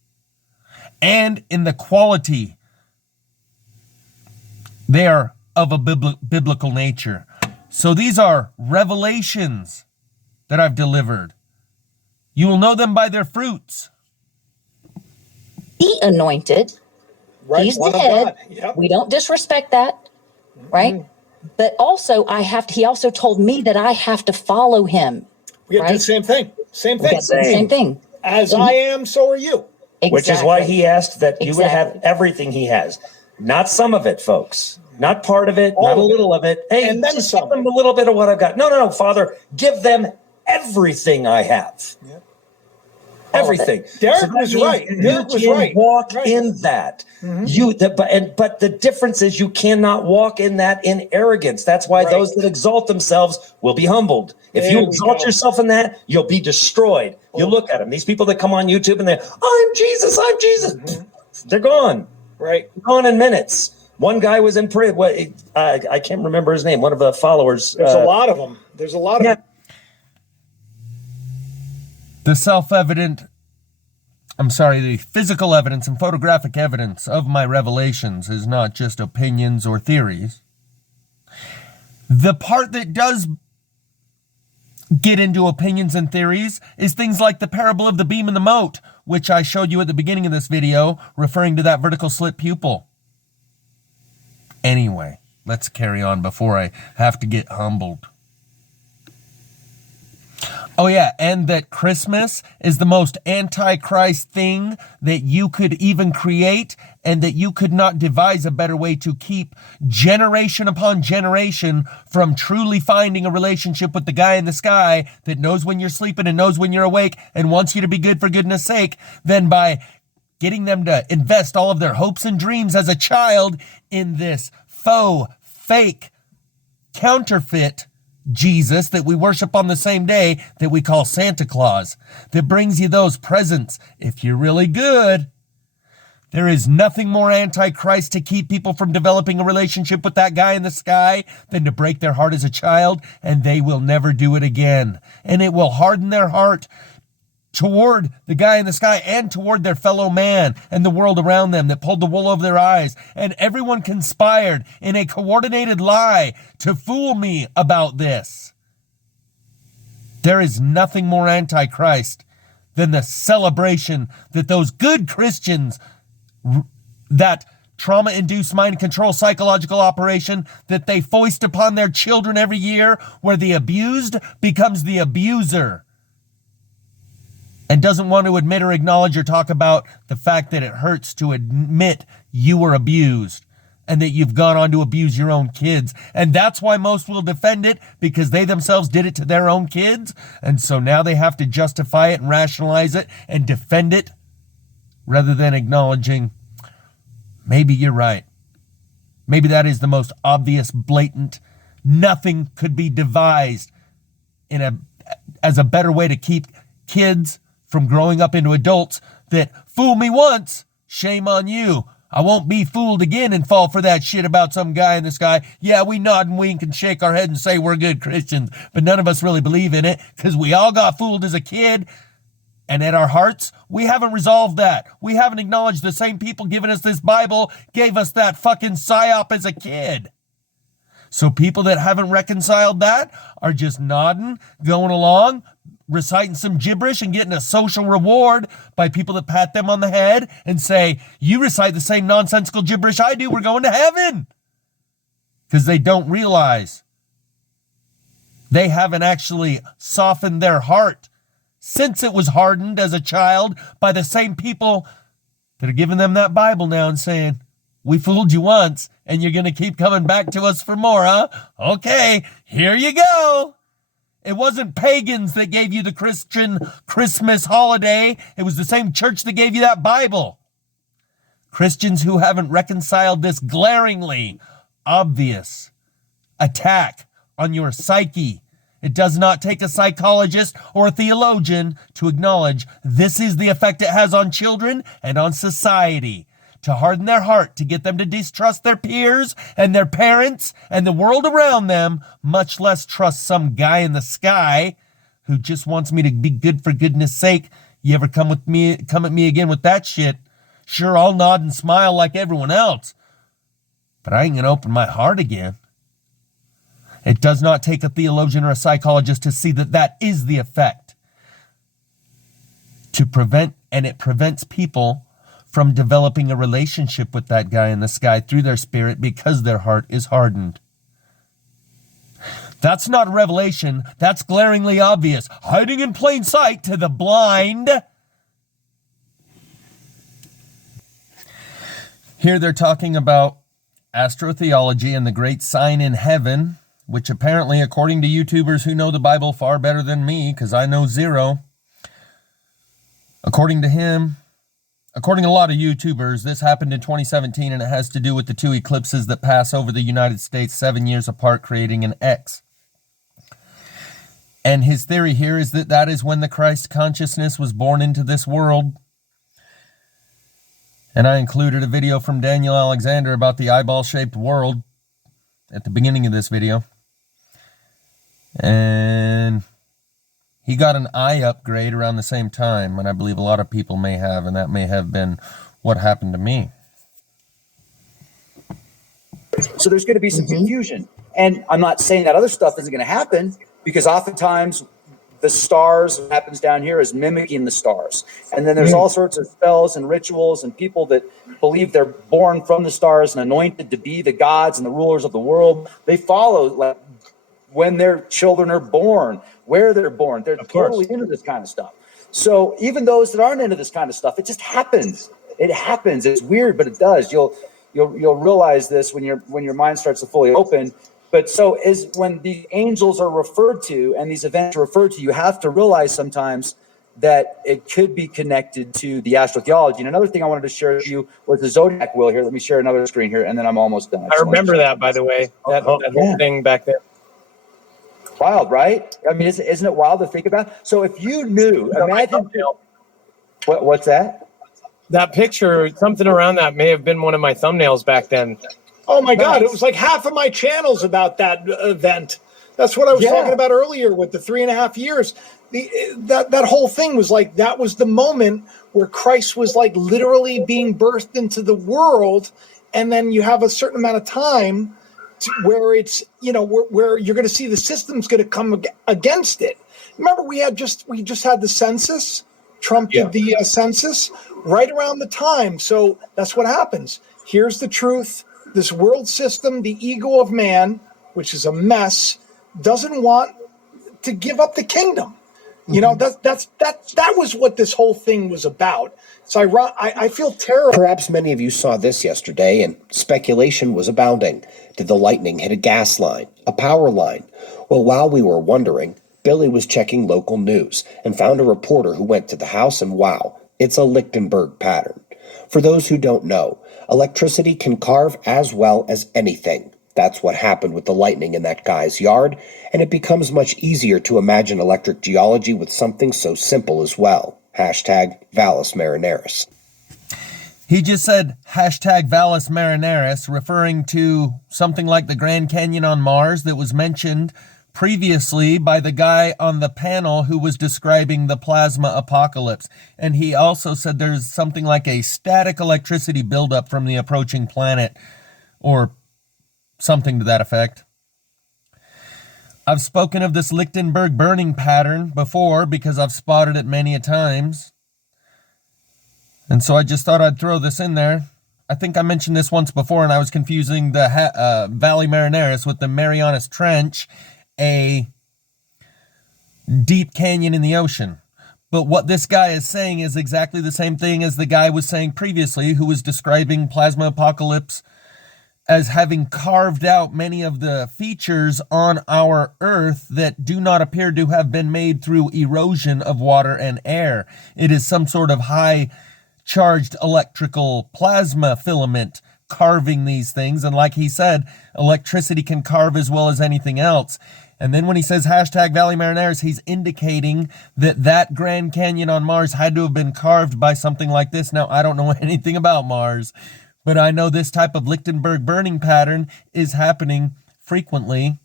and in the quality. They are of a biblical nature. So these are revelations that I've delivered. You will know them by their fruits. He anointed. Right, He's one of dead. God. Yep. We don't disrespect that, right? But also, he also told me that I have to follow him. We have to do the same thing. Same thing. Same thing. As I am, so are you. Which is why he asked that you would have everything he has. Not some of it, folks. Not part of it, not a little of it. Hey, And then just some. give them a little bit of what I've got. No, Father, give them everything I have. Yep. Everything. Derek that was means right. Derek was can right. walk Right. in that. Mhm. But the difference is you cannot walk in that in arrogance. That's why those that exalt themselves will be humbled. If you There we exalt go. yourself in that, you'll be destroyed. You look at them. These people that come on YouTube and they're, I'm Jesus, I'm Jesus. They're gone. Right. They're gone in minutes. One guy was in prison. I can't remember his name. One of the followers. There's a lot of them. There's a lot of them. The the physical evidence and photographic evidence of my revelations is not just opinions or theories. The part that does get into opinions and theories is things like the parable of the beam and the mote, which I showed you at the beginning of this video, referring to that vertical slit pupil. Anyway, let's carry on before I have to get humbled. Oh yeah, and that Christmas is the most antichrist thing that you could even create, and that you could not devise a better way to keep generation upon generation from truly finding a relationship with the guy in the sky that knows when you're sleeping and knows when you're awake and wants you to be good for goodness sake, than by getting them to invest all of their hopes and dreams as a child in this faux, fake, counterfeit Jesus that we worship on the same day that we call Santa Claus, that brings you those presents if you're really good. There is nothing more antichrist to keep people from developing a relationship with that guy in the sky than to break their heart as a child, and they will never do it again. And it will harden their heart toward the guy in the sky and toward their fellow man and the world around them that pulled the wool over their eyes. And everyone conspired in a coordinated lie to fool me about this. There is nothing more antichrist than the celebration that those good Christians, that trauma-induced mind control psychological operation that they foist upon their children every year, where the abused becomes the abuser and doesn't want to admit or acknowledge or talk about the fact that it hurts to admit you were abused and that you've gone on to abuse your own kids. And that's why most will defend it, because they themselves did it to their own kids. And so now they have to justify it and rationalize it and defend it rather than acknowledging, maybe you're right. Maybe that is the most obvious, blatant, nothing could be devised as a better way to keep kids from growing up into adults that fool me once, shame on you. I won't be fooled again and fall for that shit about some guy in the sky. Yeah, we nod and wink and shake our head and say we're good Christians, but none of us really believe in it because we all got fooled as a kid. And at our hearts, we haven't resolved that. We haven't acknowledged the same people giving us this Bible gave us that fucking psyop as a kid. So people that haven't reconciled that are just nodding, going along, reciting some gibberish and getting a social reward by people that pat them on the head and say, you recite the same nonsensical gibberish I do, we're going to heaven. Because they don't realize they haven't actually softened their heart since it was hardened as a child by the same people that are giving them that Bible now and saying, we fooled you once, and you're going to keep coming back to us for more, huh? Okay, here you go. It wasn't pagans that gave you the Christian Christmas holiday. It was the same church that gave you that Bible. Christians who haven't reconciled this glaringly obvious attack on your psyche. It does not take a psychologist or a theologian to acknowledge this is the effect it has on children and on society. To harden their heart, to get them to distrust their peers and their parents and the world around them, much less trust some guy in the sky who just wants me to be good for goodness sake. You ever come at me again with that shit? Sure, I'll nod and smile like everyone else, but I ain't gonna open my heart again. It does not take a theologian or a psychologist to see that that is the effect. And it prevents people from developing a relationship with that guy in the sky through their spirit because their heart is hardened. That's not revelation. That's glaringly obvious. Hiding in plain sight to the blind. Here they're talking about astrotheology and the great sign in heaven, which apparently, according to YouTubers who know the Bible far better than me, because I know zero, according to a lot of YouTubers, this happened in 2017, and it has to do with the two eclipses that pass over the United States 7 years apart, creating an X. And his theory here is that that is when the Christ consciousness was born into this world. And I included a video from Daniel Alexander about the eyeball-shaped world at the beginning of this video. And he got an eye upgrade around the same time, and I believe a lot of people may have, and that may have been what happened to me. So there's going to be some confusion. And I'm not saying that other stuff isn't going to happen, because oftentimes the stars, what happens down here, is mimicking the stars. And then there's all sorts of spells and rituals and people that believe they're born from the stars and anointed to be the gods and the rulers of the world. They follow like when their children are born, where they're born. They're totally into this kind of stuff. So even those that aren't into this kind of stuff, it just happens. It happens. It's weird, but it does. You'll realize this when your mind starts to fully open. But so is when the angels are referred to and these events are referred to, you have to realize sometimes that it could be connected to the astrotheology. And another thing I wanted to share with you was the zodiac wheel here. Let me share another screen here, and then I'm almost done. I remember that, by the way, that whole thing back there. Wild, right? I mean, isn't it wild to think about? So if you knew, imagine. What's that? That picture, something around that may have been one of my thumbnails back then. Oh my God, it was like half of my channels about that event. That's what I was talking about earlier with the 3.5 years. That whole thing was like, that was the moment where Christ was like literally being birthed into the world. And then you have a certain amount of time where it's, where you're going to see the system's going to come against it. Remember, we just had the census. Trump did the census right around the time. So that's what happens. Here's the truth. This world system, the ego of man, which is a mess, doesn't want to give up the kingdom. That was what this whole thing was about. So I feel terrible. Perhaps many of you saw this yesterday, and speculation was abounding. Did the lightning hit a gas line, a power line? Well, while we were wondering, Billy was checking local news and found a reporter who went to the house, and wow, it's a Lichtenberg pattern. For those who don't know, electricity can carve as well as anything. That's what happened with the lightning in that guy's yard, and it becomes much easier to imagine electric geology with something so simple as well. Hashtag Valles Marineris. He just said hashtag Valles Marineris, referring to something like the Grand Canyon on Mars that was mentioned previously by the guy on the panel who was describing the plasma apocalypse. And he also said there's something like a static electricity buildup from the approaching planet, or something to that effect. I've spoken of this Lichtenberg burning pattern before because I've spotted it many a times. And so I just thought I'd throw this in there. I think I mentioned this once before, and I was confusing the Valley Marineris with the Marianas Trench, a deep canyon in the ocean. But what this guy is saying is exactly the same thing as the guy was saying previously, who was describing plasma apocalypse as having carved out many of the features on our Earth that do not appear to have been made through erosion of water and air. It is some sort of high charged electrical plasma filament carving these things. And like he said, electricity can carve as well as anything else. And then when he says hashtag Valley Marineris, he's indicating that that Grand Canyon on Mars had to have been carved by something like this. Now, I don't know anything about Mars, but I know this type of Lichtenberg burning pattern is happening frequently,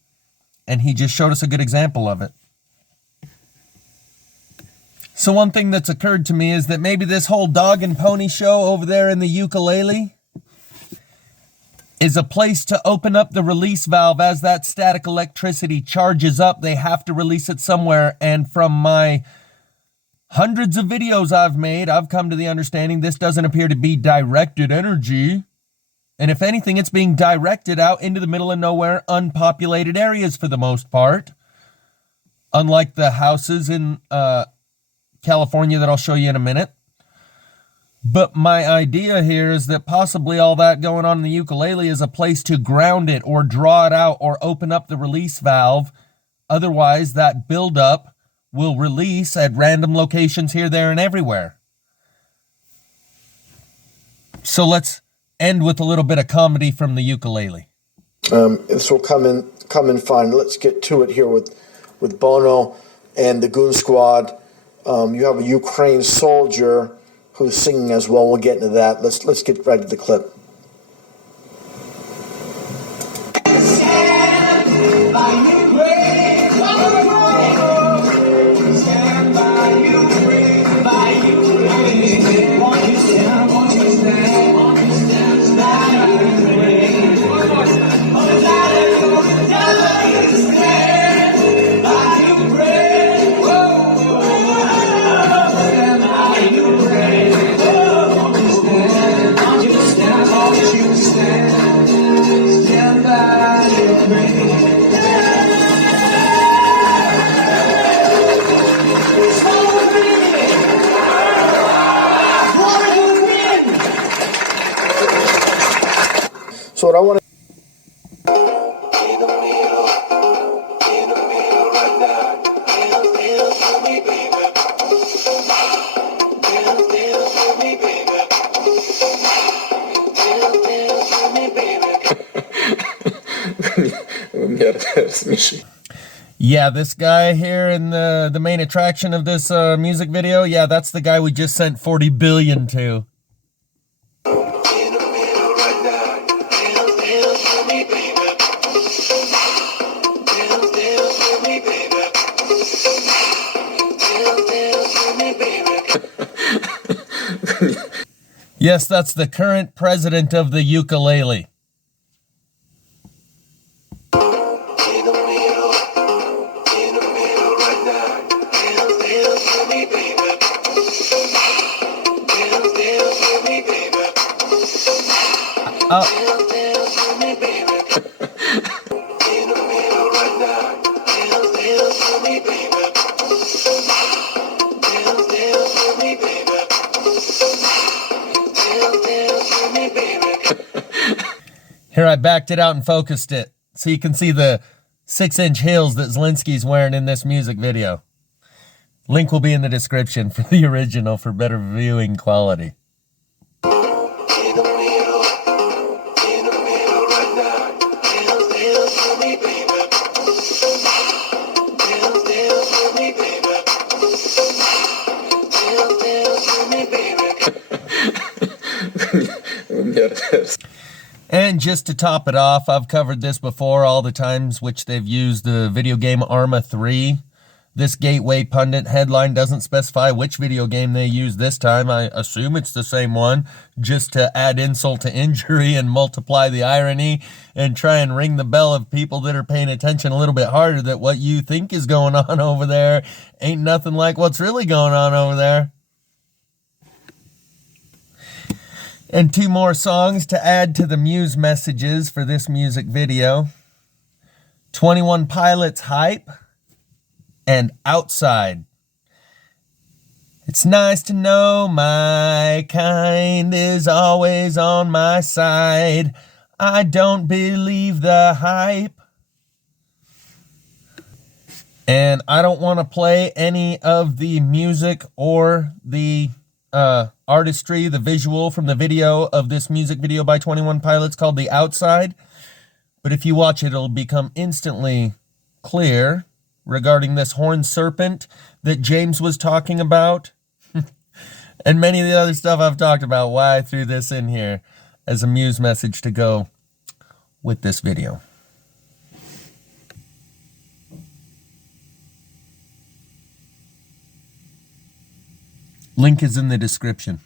and he just showed us a good example of it. So one thing that's occurred to me is that maybe this whole dog and pony show over there in the ukulele is a place to open up the release valve. As that static electricity charges up, they have to release it somewhere. And from my hundreds of videos I've made, I've come to the understanding this doesn't appear to be directed energy. And if anything, it's being directed out into the middle of nowhere, unpopulated areas for the most part. Unlike the houses in California that I'll show you in a minute. But my idea here is that possibly all that going on in the ukulele is a place to ground it or draw it out or open up the release valve. Otherwise, that buildup will release at random locations here, there, and everywhere. So let's end with a little bit of comedy from the ukulele. This will come in fine. Let's get to it here with Bono and the Goon Squad. You have a Ukraine soldier who's singing as well. We'll get into that. Let's get right to the clip. So what I want to Yeah, this guy here in the main attraction of this music video, yeah, that's the guy we just sent 40 billion to. Yes, that's the current president of the ukulele. Here, I backed it out and focused it so you can see the 6-inch heels that Zelensky's wearing in this music video. Link will be in the description for the original for better viewing quality. And just to top it off, I've covered this before all the times which they've used the video game Arma 3. This Gateway Pundit headline doesn't specify which video game they use this time. I assume it's the same one, just to add insult to injury and multiply the irony and try and ring the bell of people that are paying attention a little bit harder that what you think is going on over there ain't nothing like what's really going on over there. And 2 more songs to add to the Muse messages for this music video. 21 Pilots Hype and Outside. It's nice to know my kind is always on my side. I don't believe the hype. And I don't want to play any of the music or the artistry, the visual from the video of this music video by 21 Pilots called The Outside. But if you watch it, it'll become instantly clear regarding this horned serpent that James was talking about. And many of the other stuff I've talked about, why I threw this in here as a muse message to go with this video. Link is in the description.